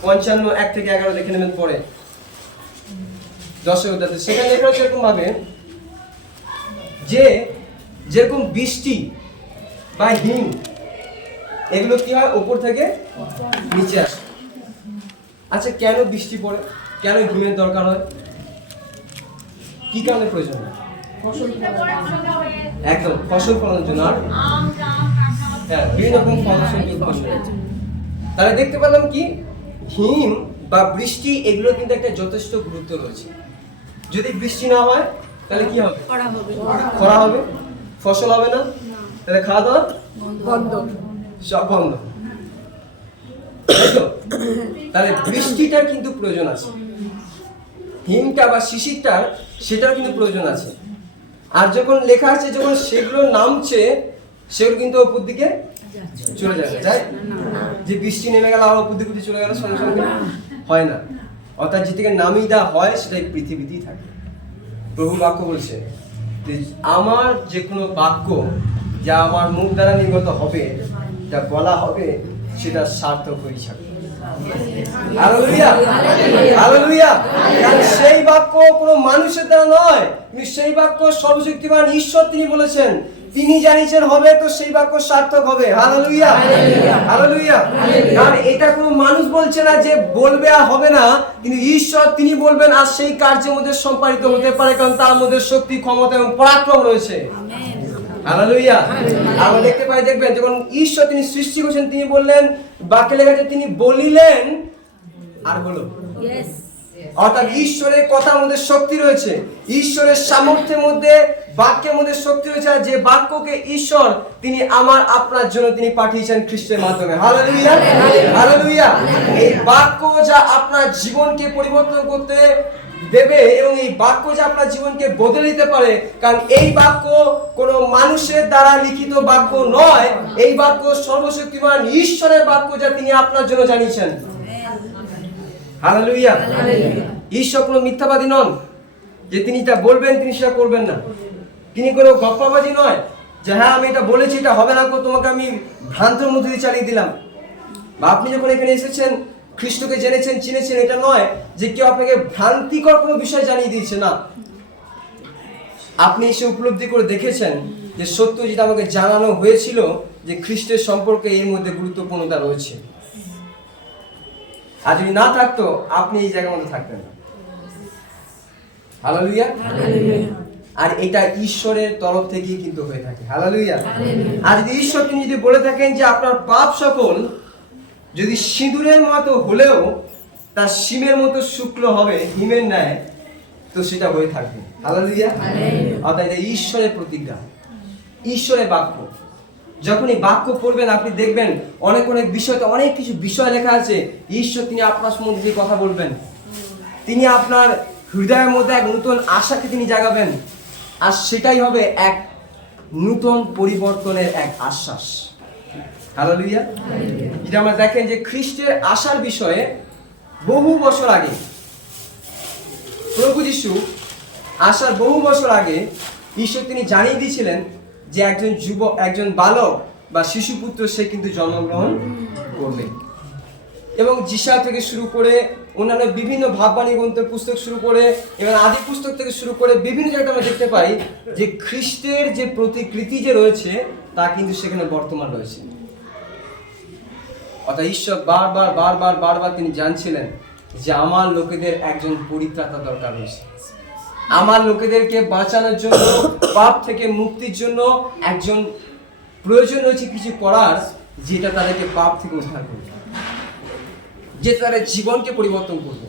55:1-11 দেখে নেবেন পরে 10 অধ্যায়। সেখানে লেখা রয়েছে এরকম ভাবে যে যেরকম বৃষ্টি বা হিম এগুলো কি হয়, উপর থেকে নিচে আসে। আচ্ছা, কেন বৃষ্টি পড়ে, কেন হিমের দরকার হয়, কি কারণে প্রয়োজন হয়? একদম ফসল ফলানোর জন্য। আর হ্যাঁ, বিভিন্ন রকম ফসল উৎপন্ন হয়। তাহলে দেখতে পেলাম কি হিম বা বৃষ্টি এগুলো কিন্তু একটা যথেষ্ট গুরুত্ব রয়েছে। যদি বৃষ্টি না হয় তাহলে কি হবে? খরা হবে, ফসল হবে না, তাহলে খাওয়া দাওয়া বন্ধ, সব বন্ধ। তাহলে বৃষ্টিটার কিন্তু প্রয়োজন আছে, হিমটা বা শিশিরটার সেটার কিন্তু প্রয়োজন আছে। আর যখন লেখা আছে যখন সেগুলো নামছে সেগুলো কিন্তু উপর দিকে চলে যাবে, তাই যে বৃষ্টি নেমে গেল আবার উপর দিকে চলে গেল সঙ্গে সঙ্গে হয় না। অর্থাৎ যে থেকে নামিয়ে দেওয়া হয় সেটাই পৃথিবীতেই থাকে। প্রভু বাক্য বলছে যে আমার যে কোনো বাক্য যা আমার মুখ দ্বারা নির্গত হবে, যা বলা হবে, সেটা সার্থক হয়ে যাবে। Hallelujah, hallelujah. কারণ সেই বাক্য কোনো মানুষের দ্বারা নয়, কিন্তু সেই বাক্য সর্বশক্তিমান ঈশ্বর তিনি বলেছেন, তিনি জানিয়েছেন হবে, তো সেই বাক্য সার্থক হবে। Hallelujah, hallelujah. আর এটা কোনো মানুষ বলছে না যে বলবে আর হবে না, কিন্তু ঈশ্বর তিনি বলবেন আর সেই কার্যের মধ্যে সম্পাদিত হতে পারে, কারণ তার মধ্যে শক্তি, ক্ষমতা এবং পরাক্রম রয়েছে। হালেলুয়া। আমরা দেখতে পাই, দেখবেন যখন ঈশ্বর তিনি সৃষ্টি করেছেন, তিনি বললেন, বাক্যে লেখা আছে তিনি বলিলেন আর হলো। অর্থাৎ ঈশ্বরের কথার মধ্যে শক্তি রয়েছে, ঈশ্বরের সামর্থ্যের মধ্যে, বাক্যের মধ্যে শক্তি রয়েছে। আর যে বাক্যকে ঈশ্বর তিনি আমার আপনার জন্য তিনি পাঠিয়েছেন খ্রিস্টের মাধ্যমে। Hallelujah, hallelujah. এই বাক্য যা আপনার জীবনকে পরিবর্তন করতে দেবে এবং এই বাক্য যা আপনার জীবনকে বদলে দিতে পারে, কারণ এই বাক্য কোনো মানুষের দ্বারা লিখিত বাক্য নয়, এই বাক্য সর্বশক্তিমান ঈশ্বরের বাক্য যা তিনি আপনার জন্য জানিয়েছেন। হালেলুয়া। ঈশ্বর কোনো মিথ্যাবাদী নন যে তিনি যা বলবেন তিনি সেটা করবেন না। তিনি কোনো গপ্পাবাজি নয় যে হ্যাঁ আমি এটা বলেছি, এটা হবে না, তোমাকে আমি ভ্রান্তের মধ্যে দিয়ে চালিয়ে দিলাম। বা আপনি যখন এখানে এসেছেন, খ্রিস্টকে জেনেছেন, চিনেছেন, এটা নয় যে কেউ আপনাকে ভ্রান্তিকর কোনো বিষয় জানিয়ে দিয়েছে, না। আপনি এসে উপলব্ধি করে দেখেছেন যে সত্য যেটা আমাকে জানানো হয়েছিল যে খ্রিস্টের সম্পর্কে এর মধ্যে গুরুত্বপূর্ণতা রয়েছে। আর যদি না থাকতো আপনি এই জায়গার মধ্যে থাকতেন না। হালেলুয়া। আর এটা ঈশ্বরের তরফ থেকেই কিন্তু হয়ে থাকে। হালেলুয়া। আর যদি ঈশ্বর তিনি যদি বলে থাকেন যে আপনার পাপ সকল যদি সিঁদুরের মতো হলেও তা শিমের মতো শুক্ল হবে, হিমের ন্যায়, তো সেটা হয়ে থাকবে। হালেলুয়া। অর্থাৎ এটা ঈশ্বরের প্রতিজ্ঞা, ঈশ্বরের বাক্য। যখন এই বাক্য পড়বেন আপনি দেখবেন অনেক অনেক বিষয়, অনেক কিছু বিষয় লেখা আছে। ঈশ্বর তিনি আপনার সম্বন্ধে যে কথা বলবেন, তিনি আপনার হৃদয়ের মধ্যে এক নতুন আশাকে তিনি জাগাবেন, আর সেটাই হবে এক নতুন পরিবর্তনের এক আশ্বাস। হালেলুয়া। যেটা আমরা দেখেন যে খ্রিস্টের আসার বিষয়ে বহু বছর আগে, প্রভু যিশু আসার বহু বছর আগে ঈশ্বর তিনি জানিয়ে দিয়েছিলেন যে একজন যুবক, একজন বালক বা শিশুপুত্র সে কিন্তু জন্মগ্রহণ করবে। এবং যিশায় থেকে শুরু করে অন্যান্য বিভিন্ন ভাববাণী গ্রন্থের পুস্তক শুরু করে এবং আদি পুস্তক থেকে শুরু করে বিভিন্ন জায়গায় আমরা দেখতে পাই যে খ্রিস্টের যে প্রতিকৃতি যে রয়েছে তা কিন্তু সেখানে বর্তমান রয়েছে। অর্থাৎ ঈশ্বর বারবার বারবার বারবার তিনি জানছিলেন যে আমার লোকেদের একজন পরিত্রাতা দরকার রয়েছে, আমার লোকেদেরকে বাঁচানোর জন্য, পাপ থেকে মুক্তির জন্য একজন প্রয়োজন রয়েছে কিছু করার, যেটা তাদেরকে পাপ থেকে উদ্ধার করবে, যে তাদের জীবনকে পরিবর্তন করবে।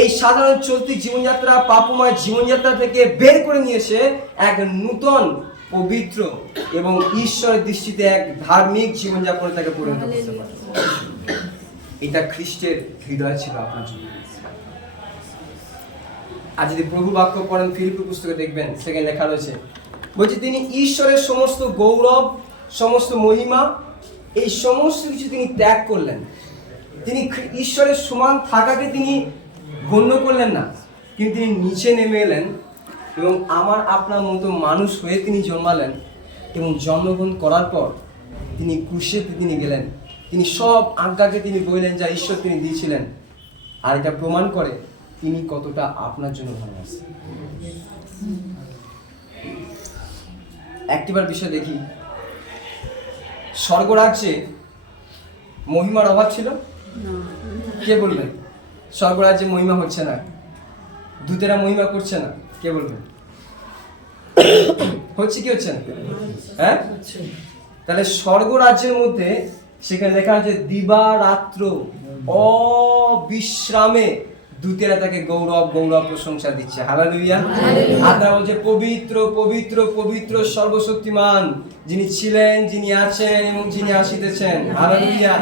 এই সাধারণ চলতি জীবনযাত্রা, পাপময় জীবনযাত্রা থেকে বের করে নিয়ে এসে এক নূতন, পবিত্র এবং ঈশ্বরের দৃষ্টিতে এক ধার্মিক জীবনযাপনে তাকে পরিণত করতে পারে। এটা খ্রিস্টের হৃদয় ছিল আপনার জন্য। আর যদি প্রভু বাক্য পড়েন, ফিলিপি পুস্তকে দেখবেন সেখানে লেখা রয়েছে, বলছে তিনি ঈশ্বরের সমস্ত গৌরব, সমস্ত মহিমা, এই সমস্ত কিছু তিনি ত্যাগ করলেন তিনি ঈশ্বরের সমান থাকাকে তিনি গণ্য করলেন না, কিন্তু তিনি নিচে নেমে এলেন এবং আমার আপনার মতো মানুষ হয়ে তিনি জন্মালেন এবং জন্মগ্রহণ করার পর তিনি ক্রুশে তিনি গেলেন। তিনি সব আজ্ঞাকে তিনি বললেন যা ঈশ্বর তিনি দিয়েছিলেন। আর এটা প্রমাণ করে তিনি কতটা আপনার জন্য ভালোবাসেন। একটিবার বিষয় দেখি, স্বর্গরাজ্যে মহিমার অভাব ছিল? কে বলবেন? স্বর্গরাজ্যে মহিমা হচ্ছে না, দূতেরা মহিমা করছে না, কে বলবেন? হচ্ছে কি হচ্ছে না? হ্যাঁ, তাহলে স্বর্গরাজ্যের মধ্যে সেখানে লেখা আছে দিবা রাত্র অবিশ্রামে দূতেরা তাকে গৌরব গৌরব প্রশংসা দিচ্ছে। হালেলুয়া। আপনারা বলছে পবিত্র পবিত্র পবিত্র সর্বশক্তিমান যিনি ছিলেন, যিনি আছেন এবং যিনি আসিতেছেন। হালেলুয়া,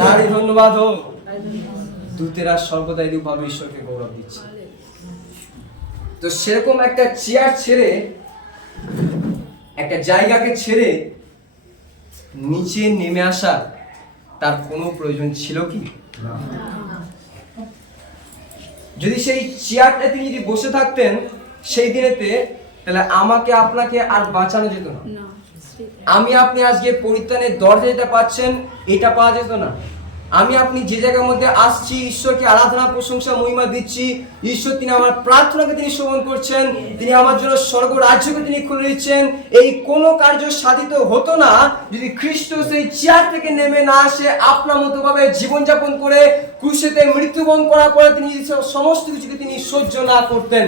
তারই ধন্যবাদ হোক। দূতেরা সর্বদা এরূপভাবে ঈশ্বরকে গৌরব দিচ্ছে। তো সেরকম একটা চেয়ার ছেড়ে, একটা জায়গাকে ছেড়ে নিচে নেমে আসা তার কোনো প্রয়োজন ছিল কি? যদি সেই চেয়ারটা তিনি যদি বসে থাকতেন সেই দিনেতে, তাহলে আমাকে আপনাকে আর বাঁচানো যেত না। আমি আপনি আজকে পরিত্রাণের দরজা যেটা পাচ্ছেন এটা পাওয়া যেত না। আমি আপনি যে জায়গার মধ্যে আসছি, ঈশ্বরকে আরাধনা প্রশংসা মহিমা দিচ্ছি, ঈশ্বর তিনি আমার প্রার্থনাকে তিনি শ্রবণ করছেন, তিনি আমার জন্য স্বর্গ রাজ্যকে তিনি খুলে দিচ্ছেন, এই কোনো কার্য সাধিত হতো না যদি খ্রিস্ট সেই চেয়ার থেকে নেমে না আসে আপনার মতো ভাবে জীবনযাপন করে ক্রুশেতে মৃত্যুবরণ করার পরে তিনি সমস্ত কিছুকে তিনি সহ্য না করতেন।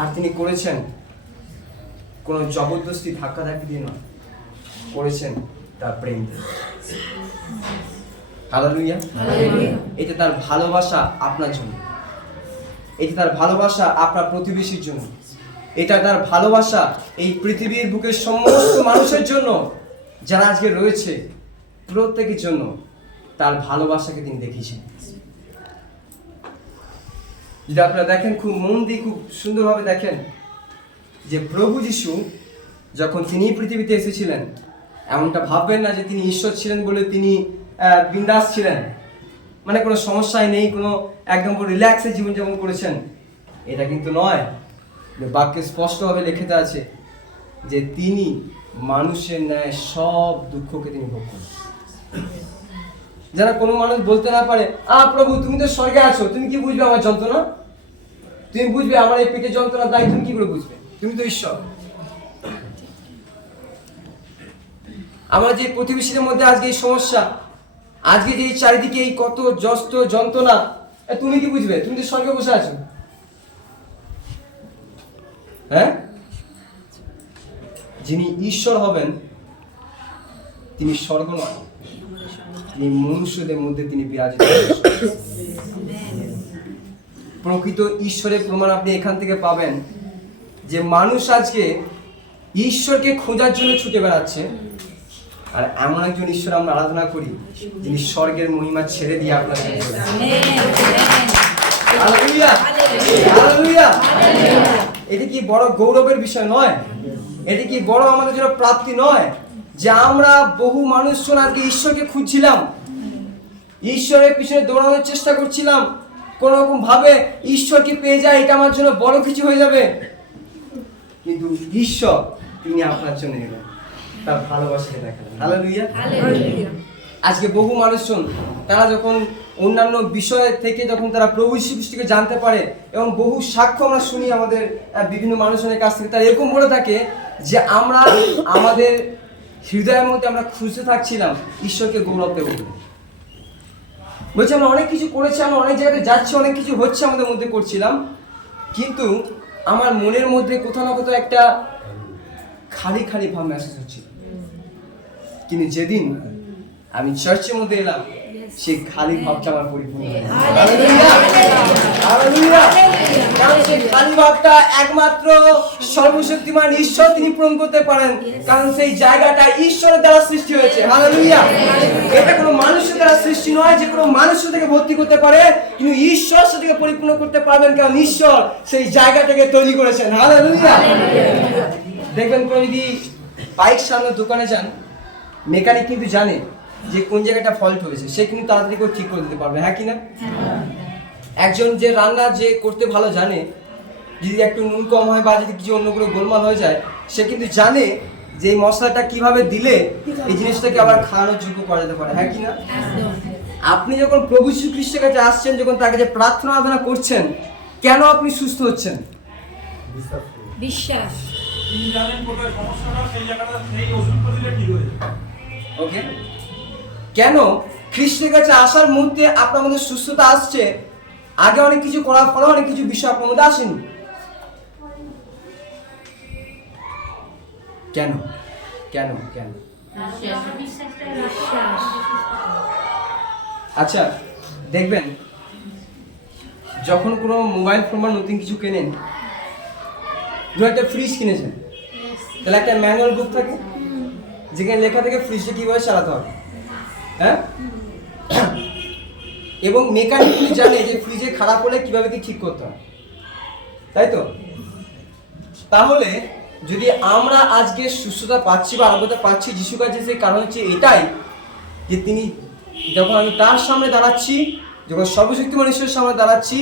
আর তিনি করেছেন কোন জবরদস্তি ধাক্কাধাক্কি দিয়ে নয়, করেছেন তার প্রেম দিয়ে। হালেলুয়া। এটা তার ভালোবাসা আপনার জন্য, এটা তার ভালোবাসা আপনার প্রতিবেশীর জন্য, এটা তার ভালোবাসা এই পৃথিবীর বুকের সমস্ত মানুষের জন্য যারা আজকে রয়েছে প্রত্যেকের জন্য তার ভালোবাসাকে তিনি দেখিয়েছেন। যদি আপনারা দেখেন, খুব মন দিয়ে খুব সুন্দরভাবে দেখেন যে প্রভু যিশু যখন তিনি পৃথিবীতে এসেছিলেন, এমনটা ভাববেন না যে তিনি ঈশ্বর ছিলেন বলে তিনি বিন্দাস ছিলেন, মানে কোনো সমস্যাই নেই, কোনো একদম রিল্যাক্সে জীবনযাপন করেছেন, এটা কিন্তু নয়। বাক্যে স্পষ্টভাবে লিখিত আছে যে তিনি মানুষের ন্যায় সব দুঃখকে তিনি ভোগ করেন। যারা কোনো মানুষ বলতে না পারে, প্রভু তুমি তো স্বর্গে আছো, তুমি কি বুঝবে আমার যন্ত্রণা? তুমি বুঝবে আমার এই পেটে যন্ত্রণার দায়, তুমি কি করে বুঝবে? তুমি তো ঈশ্বর। আমার যে প্রতিবেশীদের মধ্যে আজকে এই সমস্যা, আজকে যে চারিদিকে এই কত যস্ত যন্ত্রণা, তুমি কি বুঝবে? তুমি তো স্বর্গে বসে আছো। হ্যাঁ, যিনি ঈশ্বর হবেন তিনি স্বর্গ নয়, তিনি মনুষ্যদের মধ্যে তিনি বিরাজিত। প্রকৃত ঈশ্বরের প্রমাণ আপনি এখান থেকে পাবেন যে মানুষ আজকে ঈশ্বরকে খোঁজার জন্য ছুটে বেড়াচ্ছে, আর এমন একজন ঈশ্বর আমরা আরাধনা করি যিনি স্বর্গের মহিমা ছেড়ে দিয়ে আপনার জন্য। Hallelujah, hallelujah. এটা কি বড় গৌরবের বিষয় নয়? এটা কি বড় আমাদের জন্য প্রাপ্তি নয় যে আমরা বহু মানুষজন আজকে ঈশ্বরকে খুঁজছিলাম, ঈশ্বরের পিছনে দৌড়ানোর চেষ্টা করছিলাম, কোন রকম ভাবে ঈশ্বরকে পেয়ে যায়, এটা আমার জন্য বড় কিছু হয়ে যাবে, কিন্তু ঈশ্বর তিনি আপনার জন্য এলেন, তার ভালোবাসাকে দেখালেন। হালেলুয়া। আজকে বহু মানুষজন তারা যখন অন্যান্য বিষয় থেকে যখন তারা প্রভু যীশু খ্রিস্টকে জানতে পারে, এবং বহু সাক্ষ্য আমরা শুনি আমাদের বিভিন্ন মানুষজনের কাছ থেকে, তারা এরকম বলে থাকে যে আমরা আমাদের হৃদয়ের মধ্যে আমরা খুঁজতে থাকছিলাম ঈশ্বরকে গৌরব দেব। বলছি আমরা অনেক কিছু করেছি, আমরা অনেক জায়গাতে যাচ্ছি, অনেক কিছু হচ্ছে আমাদের মধ্যে করছিলাম, কিন্তু আমার মনের মধ্যে কোথাও না কোথাও একটা খালি খালি ভাব মেসেজ হচ্ছিল। কিন্তু যেদিন আমি চার্চের মধ্যে এলাম, সেই খালি ভাবটা আমার পরিপূর্ণ হয়ে গেল। Hallelujah, hallelujah. কারণ সেই খালি ভাবটা একমাত্র সর্বশক্তিমান ঈশ্বর তিনি পূরণ করতে পারেন, কারণ সেই জায়গাটা ঈশ্বরের দ্বারা সৃষ্টি হয়েছে। হালেলুয়া। এটা কোনো মানুষের দ্বারা সৃষ্টি নয় যে কোনো মানুষ থেকে ভর্তি করতে পারে, কিন্তু ঈশ্বর সেটাকে পরিপূর্ণ করতে পারবেন, কারণ ঈশ্বর সেই জায়গাটাকে তৈরি করেছেন। হালেলুয়া। দেখবেন কোনো যদি বাইক সামনে দোকানে যান, মেকানিক কিন্তু জানে যে কোন জায়গাটা ফল্ট হয়েছে, সে কিন্তু তাড়াতাড়ি করে ঠিক করে দিতে পারবে, হ্যাঁ কি না? একজন যে রান্না যে করতে ভালো জানে, যদি একটু নুন কম হয় বা যদি কিছু অন্য কোনো গোলমাল হয়ে যায়, সে কিন্তু জানে যে এই মশলাটা কিভাবে দিলে এই জিনিসটাকে আবার খাওয়ানোর যোগ্য করা যেতে পারে, হ্যাঁ কি না? আপনি যখন প্রভু যীশু খ্রিস্টের কাছে আসছেন, যখন তার কাছে প্রার্থনা আরাধনা করছেন, কেন আপনি সুস্থ হচ্ছেন? বিশ্বাস। তিনি জানেন কোথায় সমস্যাটা, সেই জায়গাটা সেই ওষুধটা দিলে ঠিক হয়ে যাবে। ওকে, কেন খ্রিস্টের কাছে আসার মুহূর্তে আপনার মধ্যে সুস্থতা আসছে, আগে অনেক কিছু করার ফলে অনেক কিছু বিষয় আপনার মধ্যে আসেনি? কেন কেন কেন? আচ্ছা দেখবেন, যখন কোনো মোবাইল ফোন বা নতুন কিছু কেনেন, ধরুন একটা ফ্রিজ কিনেছেন, তাহলে একটা ম্যানুয়াল বুক থাকে যেখানে লেখা থাকে ফ্রিজটা কিভাবে চালাতে হবে, হ্যাঁ? এবং মেকানিক জানে যে ফ্রিজে খারাপ হলে কিভাবে কি ঠিক করতে হয়, তাই তো? তাহলে যদি আমরা আজকে সুস্থতা পাচ্ছি বা আরোগ্যতা পাচ্ছি যিশু কাছে, সেই কারণ হচ্ছে এটাই যে তিনি, যখন আমি তার সামনে দাঁড়াচ্ছি, যখন সর্বশক্তিমান ঈশ্বরের সামনে দাঁড়াচ্ছি,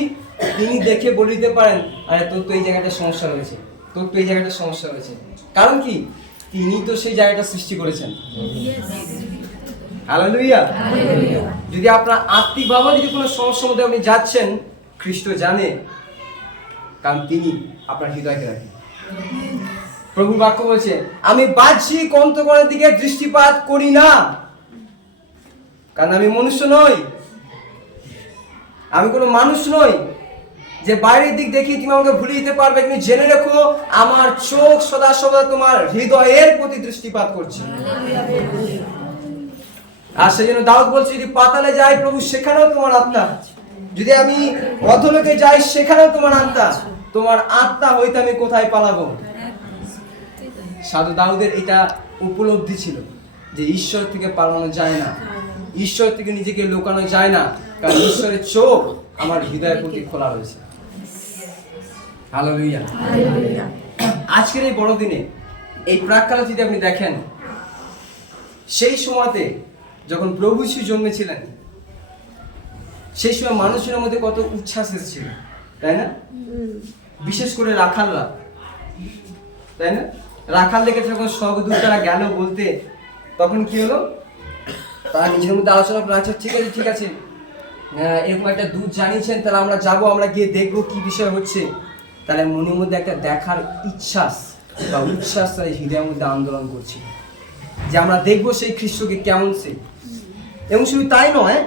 তিনি দেখে বলে দিতে পারেন, আরে তোর তো এই জায়গাটা সমস্যা রয়েছে, তোর তো এই জায়গাটা সমস্যা রয়েছে। কারণ কি? তিনি তো সেই জায়গাটা সৃষ্টি করেছেন। হালেলুয়া। যদি আপনার আত্মিকভাবে যদি কোনো সমস্যার মধ্যে আপনি যাচ্ছেন, খ্রিস্ট জানে, কারণ তিনি আপনার হৃদয়কে রাখেন। প্রভু বাক্য বলছে, আমি বাহ্যিক অন্তঃকরণের দিকে দৃষ্টিপাত করি না, কারণ আমি মনুষ্য নই, আমি কোনো মানুষ নই যে বাইরের দিক দেখি তুমি আমাকে ভুলে দিতে পারবে। কিন্তু জেনে রেখো, আমার চোখ সদা সদা তোমার হৃদয়ের প্রতি দৃষ্টিপাত করছে। আর সেই জন্য দাউদ বলছে, যদি পাতালে যাই প্রভু সেখানেও তোমার আত্মা, যদি আমি অধলোকে যাই সেখানেও তোমার আত্মা, তোমার আত্মা হইতে আমি কোথায় পালাবো? সাধু দাউদের এটা উপলব্ধি ছিল যে ঈশ্বর থেকে পালানো যায় না, ঈশ্বর থেকে নিজেকে লুকানো যায় না, কারণ ঈশ্বরের চোখ আমার হৃদয়ের প্রতি খোলা রয়েছে। হালেলুয়া। আজকের এই বড়দিনে এই প্রাক্কালে যদি আপনি দেখেন, সেই সময়তে যখন প্রভু যীশু জন্মেছিলেন, সেই সময় মানুষের মধ্যে কত উচ্ছ্বাস এসেছিল, তাই না? বিশেষ করে রাখালরা, তাই না? রাখাল দেখে যখন স্বর্গদূতরা গেল বলতে, তখন কি হলো? তারা নিজের মধ্যে আলোচনা করে, আচ্ছা ঠিক আছে, এরকম একটা দূত জানিয়েছেন, তাহলে আমরা যাবো, আমরা গিয়ে দেখবো কি বিষয় হচ্ছে। তাহলে মনের মধ্যে একটা দেখার ইচ্ছাস বা উচ্ছ্বাস তার হৃদয়ের মধ্যে আন্দোলন করছে যে আমরা দেখবো সেই খ্রিস্টকে কেমন সে। এবং শুধু তাই নয়,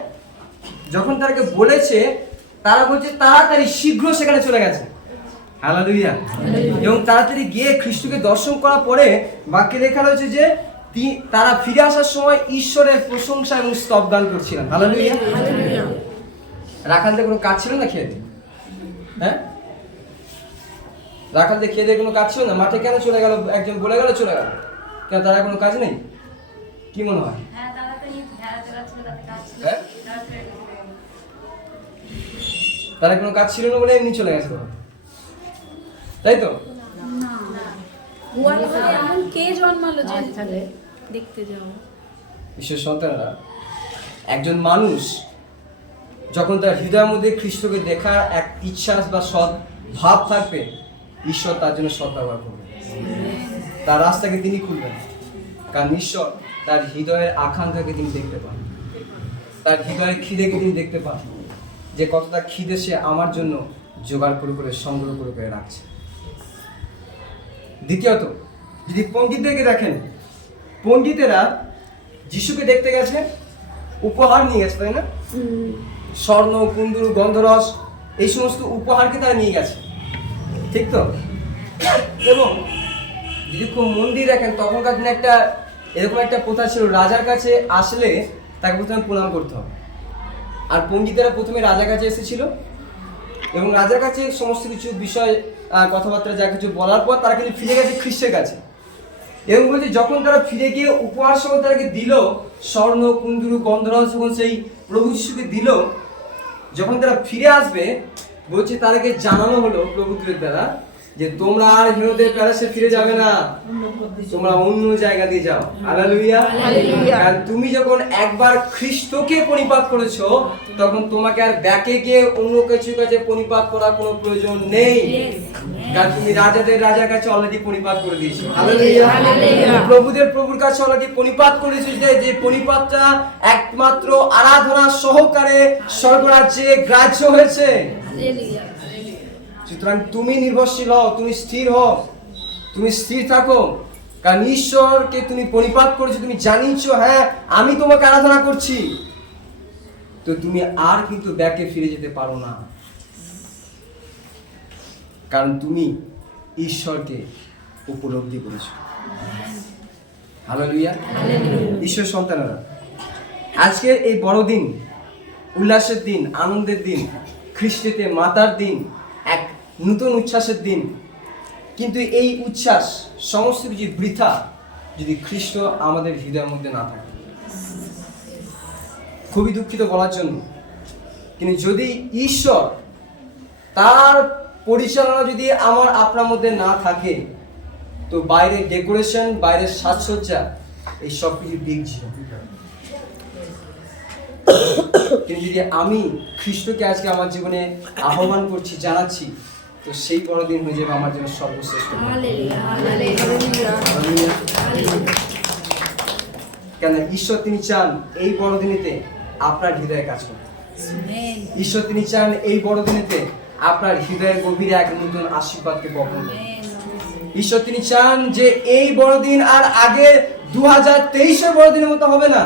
যখন তাদেরকে বলেছে, তারা বলছে তাড়াতাড়ি শীঘ্র সেখানে চলে গেছে। হালেলুয়া। এবং তাড়াতাড়ি গিয়ে খ্রিস্টকে দর্শন করার পরে বাক্যে লেখা রয়েছে যে তারা ফিরে আসার সময় ঈশ্বরের প্রশংসা এবং স্তব গান করছিলেন। হালেলুয়া। রাখালদের কোনো কাজ ছিল না খেয়ে দিয়ে, হ্যাঁ? রাখালদের খেয়ে দিয়ে কোনো কাজ ছিল না, মাঠে কেন চলে গেল? একজন বলে গেল চলে গেল, কেন তারা কোনো কাজ নেই? কি মনে হয়? তারা কোনো কাজ ছিল না বলে এমনি চলে গেছে, তাই তো? এমন কে জন্মালো যে দেখতে যাও? ঈশ্বর সন্তানরা, একজন মানুষ যখন তার হৃদয়ের মধ্যে খ্রিস্টকে দেখার এক ইচ্ছা বা সৎ ভাব থাকবে, ঈশ্বর তার জন্য সৎ ব্যবহার করবেন, তার রাস্তাকে তিনি খুলবেন। কারণ ঈশ্বর তার হৃদয়ের আকাঙ্ক্ষাকে তিনি দেখতে পান, তার হৃদয়ের খিদেকে তিনি দেখতে পান, যে কতটা খিদে সে আমার জন্য জোগাড় করে করে সংগ্রহ করে করে রাখছে। দ্বিতীয়ত, যদি পণ্ডিতদেরকে দেখেন, পণ্ডিতেরা যিশুকে দেখতে গেছে, উপহার নিয়ে গেছে, তাই না? স্বর্ণ, কুন্দুর, গন্ধরস, এই সমস্ত উপহারকে তারা নিয়ে গেছে, ঠিক তো? এবং যদি খুব মন্দির দেখেন, তখনকার দিনে একটা এরকম একটা প্রথা ছিল, রাজার কাছে আসলে তাকে প্রথমে প্রণাম করতে হবে। আর পণ্ডিতেরা প্রথমে রাজার কাছে এসেছিল এবং রাজার কাছে সমস্ত কিছু বিষয় কথাবার্তা যা কিছু বলার পর তারা কিন্তু ফিরে গেছে খ্রিস্টের কাছে। এবং বলছে যখন তারা ফিরে গিয়ে উপহার সহ তাদেরকে দিল, স্বর্ণ, কুন্দুরু, গন্ধরস যখন সেই প্রভু যিশুকে দিল, যখন তারা ফিরে আসবে, বলছে তাদেরকে জানানো হলো প্রভুদের দ্বারা যে তোমরা আর হেরোদের প্যালেসে ফিরে যাবে না, তোমরা অন্য জায়গা দিয়ে যাও। হালেলুয়া। কারণ তুমি যখন একবার খ্রিস্টকে পরিপাক করেছো, তখন তোমাকে আর ব্যাকে গিয়ে অন্য কিছু কাছে পরিপাক করার কোনো প্রয়োজন নেই। কারণ তুমি রাজাদের রাজার কাছে অলরেডি পরিপাক করে দিয়েছো। হালেলুয়া। প্রভুদের প্রভুর কাছে অলরেডি পরিপাক করেছো, যে পরিপাকটা একমাত্র আরাধনা সহকারে স্বর্গরাজ্যে গ্রাহ্য হয়েছে। সুতরাং তুমি নির্ভরশীল হও, তুমি স্থির হও, তুমি স্থির থাকো। কারণ ঈশ্বরকে তুমি পরিপাক করেছো, তুমি জানিছো হ্যাঁ আমি তোমাকে আরাধনা করছি, তো তুমি আর কিন্তু ব্যাকে ফিরে যেতে পারো না। কারণ তুমি ঈশ্বরকে উপলব্ধি করেছো। হালেলুয়া। ঈশ্বর সন্তানেরা, আজকের এই বড়দিন, উল্লাসের দিন, আনন্দের দিন, খ্রিস্টতে মাতার দিন, এক নতুন উচ্ছ্বাসের দিন। কিন্তু এই উচ্ছ্বাস সমস্ত কিছু বৃথা যদি খ্রিস্ট আমাদের হৃদয়ের মধ্যে না থাকে। খুবই দুঃখিত বলার জন্য, কিন্তু যদি ঈশ্বর তার পরিচালনা যদি আমার আপনার মধ্যে না থাকে, তো বাইরের ডেকোরেশন, বাইরের সাজসজ্জা, এই সব কিছু বিগ জিরো। কিন্তু যদি আমি খ্রিস্টকে আজকে আমার জীবনে আহ্বান করছি, জানাচ্ছি, তো সেই বড়দিন হয়ে যাবে আমার জন্য সর্বশ্রেষ্ঠ। কেন ঈশ্বর তিনি চান এই বড়দিনেতে আপনার হৃদয়ে কাজ করতে। ঈশ্বর তিনি চান এই বড়দিনেতে আপনার হৃদয়ের গভীরে এক নতুন আশীর্বাদকে বহন করতে। ঈশ্বর তিনি চান যে এই বড়দিন আর আগে 2023-এর বড়দিনের মতো হবে না,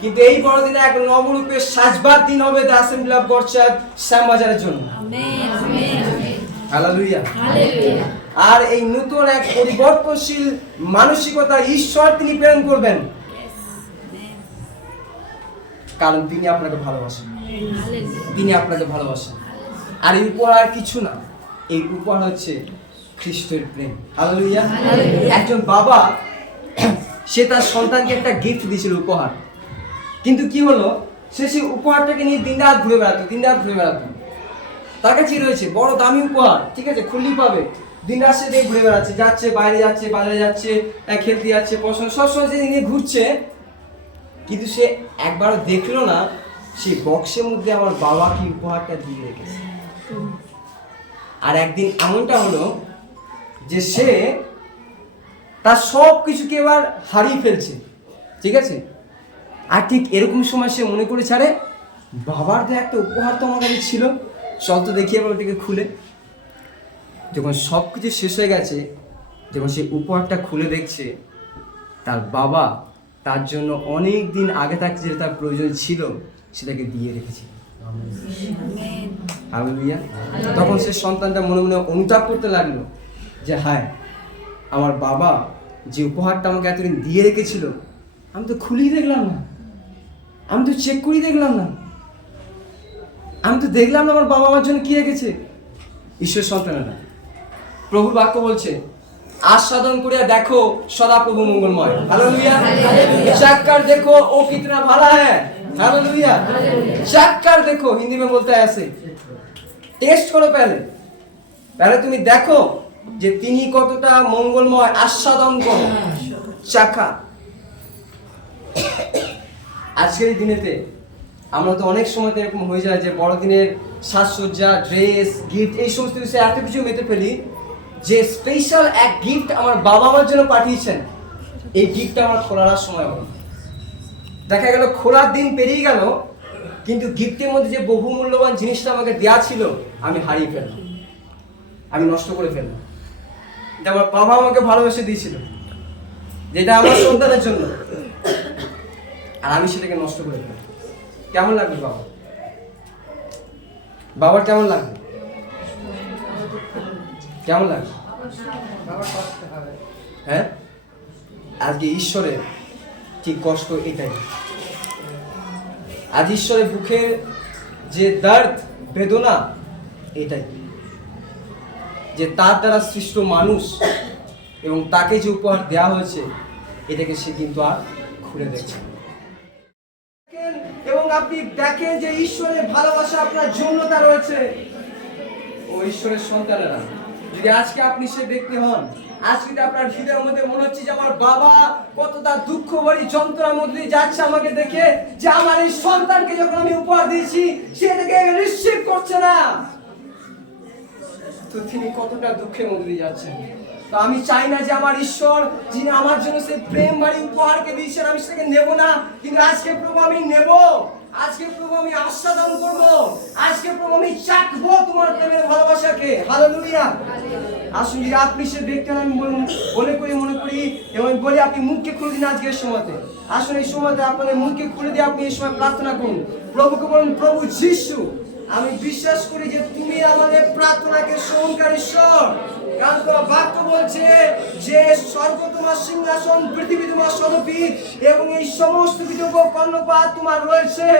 কিন্তু এই বড়দিনে এক নবরূপে সাজবার দিন হবে the assembly of God church শ্যামবাজারের জন্য। হালেলুয়া। আর এই নতুন এক পরিবর্তনশীল মানসিকতা ঈশ্বর তিনি প্রেরণ করবেন, কারণ তিনি আপনাকে ভালোবাসেন, তিনি আপনাকে ভালোবাসেন। আর এই উপহার কিছু না, এই উপহার হচ্ছে খ্রিস্টের প্রেম। হালেলুয়া। একজন বাবা সে তার সন্তানকে একটা গিফট দিয়েছিল, উপহার। কিন্তু কি হলো, সে সেই উপহারটাকে নিয়ে দিন রাত ঘুরে বেড়াতো। তার কাছে রয়েছে বড় দামি উপহার, ঠিক আছে, খুললেই পাবে। দিন রাত সে দিয়ে ঘুরে বেড়াচ্ছে, যাচ্ছে বাইরে, যাচ্ছে বাজারে, যাচ্ছে খেলতে যাচ্ছে, পড়াশোনা সবসময় সে নিয়ে ঘুরছে। কিন্তু সে একবার দেখলো না সেই বক্সের মধ্যে আমার বাবা কি উপহারটা দিয়ে রেখেছে। আর একদিন এমনটা হলো যে সে তার সব কিছুকে এবার হারিয়ে ফেলছে, ঠিক আছে। আর ঠিক এরকম সময় সে মনে করেছে, আরে বাবার তো একটা উপহার তো আমার কাছে ছিল, চল তো দেখি এবার ওটিকে খুলে। যখন সব কিছু শেষ হয়ে গেছে, যখন সে উপহারটা খুলে দেখছে, তার বাবা তার জন্য অনেক দিন আগে থাকতে যেটা তার প্রয়োজন ছিল সেটাকে দিয়ে রেখেছে। হালেলুয়া। তখন সে সন্তানটা মনে মনে অনুতাপ করতে লাগলো যে হ্যাঁ, আমার বাবা যে উপহারটা আমাকে এতদিন দিয়ে রেখেছিল, আমি তো খুলেই দেখলাম না, আমি তো চেক করেই দেখলাম না, আমি তো দেখলাম না আমার বাবা আমার জন্য কি রেখেছে। ঈশ্বর সন্তানেরা, প্রভুর বাক্য বলছে, আস্বাদন করিয়া দেখো সদা প্রভু মঙ্গলময়। হালেলুয়া। চাককার দেখো ও কিতনা ভালা হ্যায়। हालेलुया। चेक कर देखो, हिंदी में बोलता है ऐसे, टेस्ट करो पहले তুমি দেখো যে তিনি কতটা মঙ্গলময়, আস্বাদন করো, চাখা। আজকের দিনেতে আমরা তো অনেক সময় এরকম হয়ে যায় যে বড়দিনের সাজসজ্জা, ড্রেস, গিফট, এই সমস্ত বিষয়ে এত কিছু মেতে ফেলি যে স্পেশাল এক গিফট আমার বাবা আমার জন্য পাঠিয়েছেন, এই গিফটটা আমার খোলার সময় হলো। দেখা গেল খোলার দিন পেরিয়ে গেল, কিন্তু গিফটের মধ্যে যে বহু মূল্যবান জিনিসটা আমাকে দেওয়া ছিল আমি হারিয়ে ফেললাম, আমি নষ্ট করে ফেললাম। এটা আমার বাবা আমাকে ভালোবেসে দিয়েছিল, যেটা আমার সন্তানের জন্য, আর আমি সেটাকে নষ্ট করে ফেললাম। কেমন লাগবে বাবার কেমন লাগবে? কেমন লাগবে? হ্যাঁ, আজকে ঈশ্বরের ঠিক কষ্ট এটাই। আজ ঈশ্বরের বুকে যে দর্দ, বেদনা, এটাই যে তার দ্বারা সৃষ্ট মানুষ এবং তাকে যে উপহার দেওয়া হয়েছে, এটাকে সে কিন্তু আর খুলে দেখছে। এবং আপনি দেখেন যে ঈশ্বরের ভালোবাসা আপনার জন্য তা রয়েছে। ও ঈশ্বরের সন্তানেরা, যদি আজকে আপনি সে ব্যক্তি হন, আজকে যদি আপনার হৃদয়ের মধ্যে মনে হচ্ছে যে আমার বাবা কতটা দুঃখ ভরি যন্ত্রণার মধ্যে দিয়ে যাচ্ছে আমাকে দেখে, যে আমার এই সন্তানকে যখন আমি উপহার দিয়েছি সেটাকে রিসিভ করছে না, তো তিনি কতটা দুঃখের মধ্যে দিয়ে যাচ্ছেন। তো আমি চাই না যে আমার ঈশ্বর যিনি আমার জন্য সেই প্রেম বাড়ি উপহারকে দিয়েছেন আমি সেটাকে নেব না, কিন্তু আজকে প্রভু আমি নেব, আজকে প্রভু আমি আস্বাদন করব, আজকে প্রভু আমি চাখবো তোমার প্রেমের ভালোবাসাকে। হালেলুয়া। আসুন যদি আপনি সে ব্যক্তি আমি মনে করি এবং বলি আপনি মুখকে খুলে দিন আজকের সময়তে। আসুন এই সময়তে আপনাদের মুখকে খুলে দিয়ে আপনি এই সময় প্রার্থনা করুন, প্রভুকে বলুন, প্রভু যিশু আমি বিশ্বাস করি যে তুমি আমাদের প্রার্থনাকে শ্রবণকারী ঈশ্বর, কারণ তোমার বাক্য বলছে যে স্বর্গ তোমার সিংহাসন, পৃথিবী তোমার সর্বপীঠ এবং এই সমস্ত কিছু কর্ণপাত তোমার রয়েছে।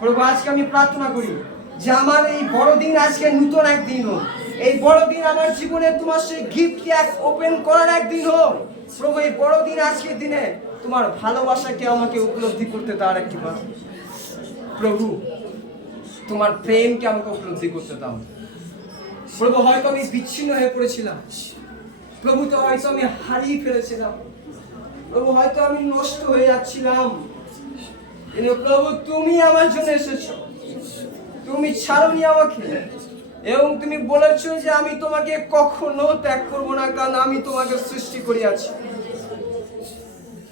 প্রভু আজকে আমি প্রার্থনা করি যে আমার এই বড়দিন আজকে নতুন একদিন হোক, এই বড়দিন আমার জীবনে তোমার সেই গিফট ওপেন করার একদিন হোক। প্রভু এই বড়দিন আজকের দিনে তোমার ভালোবাসাকে আমাকে উপলব্ধি করতে তার একটি বার, প্রভু তোমার প্রেমকে আমাকে উপলব্ধি করতে দাও। প্রভু হয়তো আমি বিচ্ছিন্ন হয়ে পড়েছিলাম, প্রভু তো হয়তো আমি হারিয়ে ফেলেছিলাম, প্রভু হয়তো আমি নষ্ট হয়ে যাচ্ছিলাম, কিন্তু প্রভু তুমি আমার জন্য এসেছো, তুমি ছাড়োনি আমাকে এবং তুমি বলেছো যে আমি তোমাকে কখনো ত্যাগ করবো না, কারণ আমি তোমাকে সৃষ্টি করিয়াছি।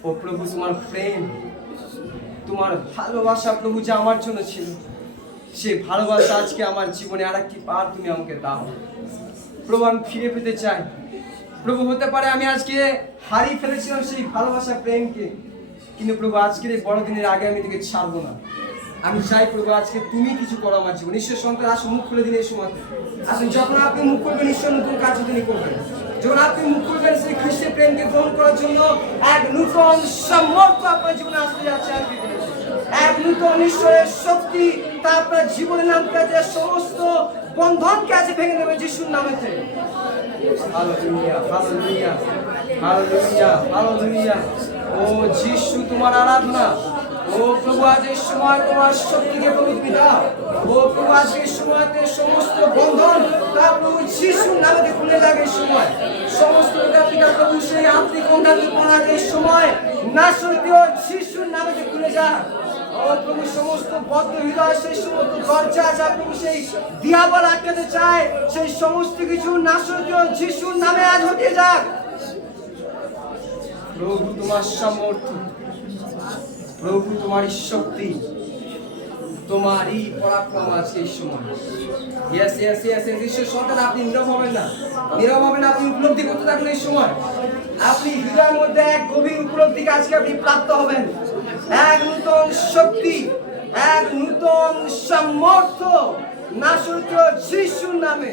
ও প্রভু তোমার প্রেম, তোমার ভালোবাসা প্রভু যে আমার জন্য ছিল, সে ভালোবাসা আজকে আমার জীবনে আর একটি পার তুমি আমাকে দাও। প্রভু আমি ফিরে পেতে চাই। প্রভু হতে পারে আমি আজকে হারিয়ে ফেলেছিলাম সেই ভালোবাসা প্রেমকে, কিন্তু প্রভু আজকের এই বড়দিনের আগে আমি তোকে ছাড়বো না। আমি চাই প্রভু আজকে তুমি কিছু করো আমার জীবন। ঈশ্বর সন্তান আসুন মুখ খুলে দিন এই সময়। আসুন যখন আপনি মুখ করবেন ঈশ্বর নতুন কাজ তিনি করবেন। যখন আপনি মুখ করবেন সেই খ্রিস্টের প্রেমকে গ্রহণ করার জন্য এক নতুন সামর্থ্য আপনার জীবনে আসতে যাচ্ছে। এক নতুন ঈশ্বরের শক্তি তা আপনার জীবনে নামতে যে সমস্ত বন্ধনকে আজ ভেঙে দেবে যিশুর নামেতে। Hallelujah, hallelujah, hallelujah, hallelujah. ও যিশু তোমার আরাধনা। ও প্রভু আজ এই সময় তোমার শক্তিকে তুমি দাও। ও প্রভু আজ এই সময়তে সমস্ত বন্ধন তা প্রভু যিশুর নামেতে খুলে যাক। এই সময় সমস্ত পিতা প্রভু সেই আত্মিক অঙ্গাঙ্গিপনাকে এই সময় নাসরীয় যিশুর নামেতে খুলে যাক। ও প্রভু সমস্ত বদ্ধ হৃদয় সেই সমস্ত দরজা যা প্রভু সেই দিয়াবল আটকাতে চায় সেই সমস্ত কিছু নাসরীয় যিশুর নামে আজ হতে যাক। প্রভু তোমার সামর্থ্য, প্রভু তোমার শক্তি, তোমারই পরাক্রম আছে এই সময়। ইয়েস ইয়েস ইয়েস ঈশ্বর সন্তান আপনি নীরব হবেন না, নীরব হবেন না, আপনি উপলব্ধি করতে থাকুন এই সময়। আপনি হৃদয়ের মধ্যে এক গভীর উপলব্ধিকে আজকে আপনি প্রাপ্ত হবেন। এক নূতন শক্তি, এক নূতন সামর্থ্য নাসরীয় যিশুর নামে।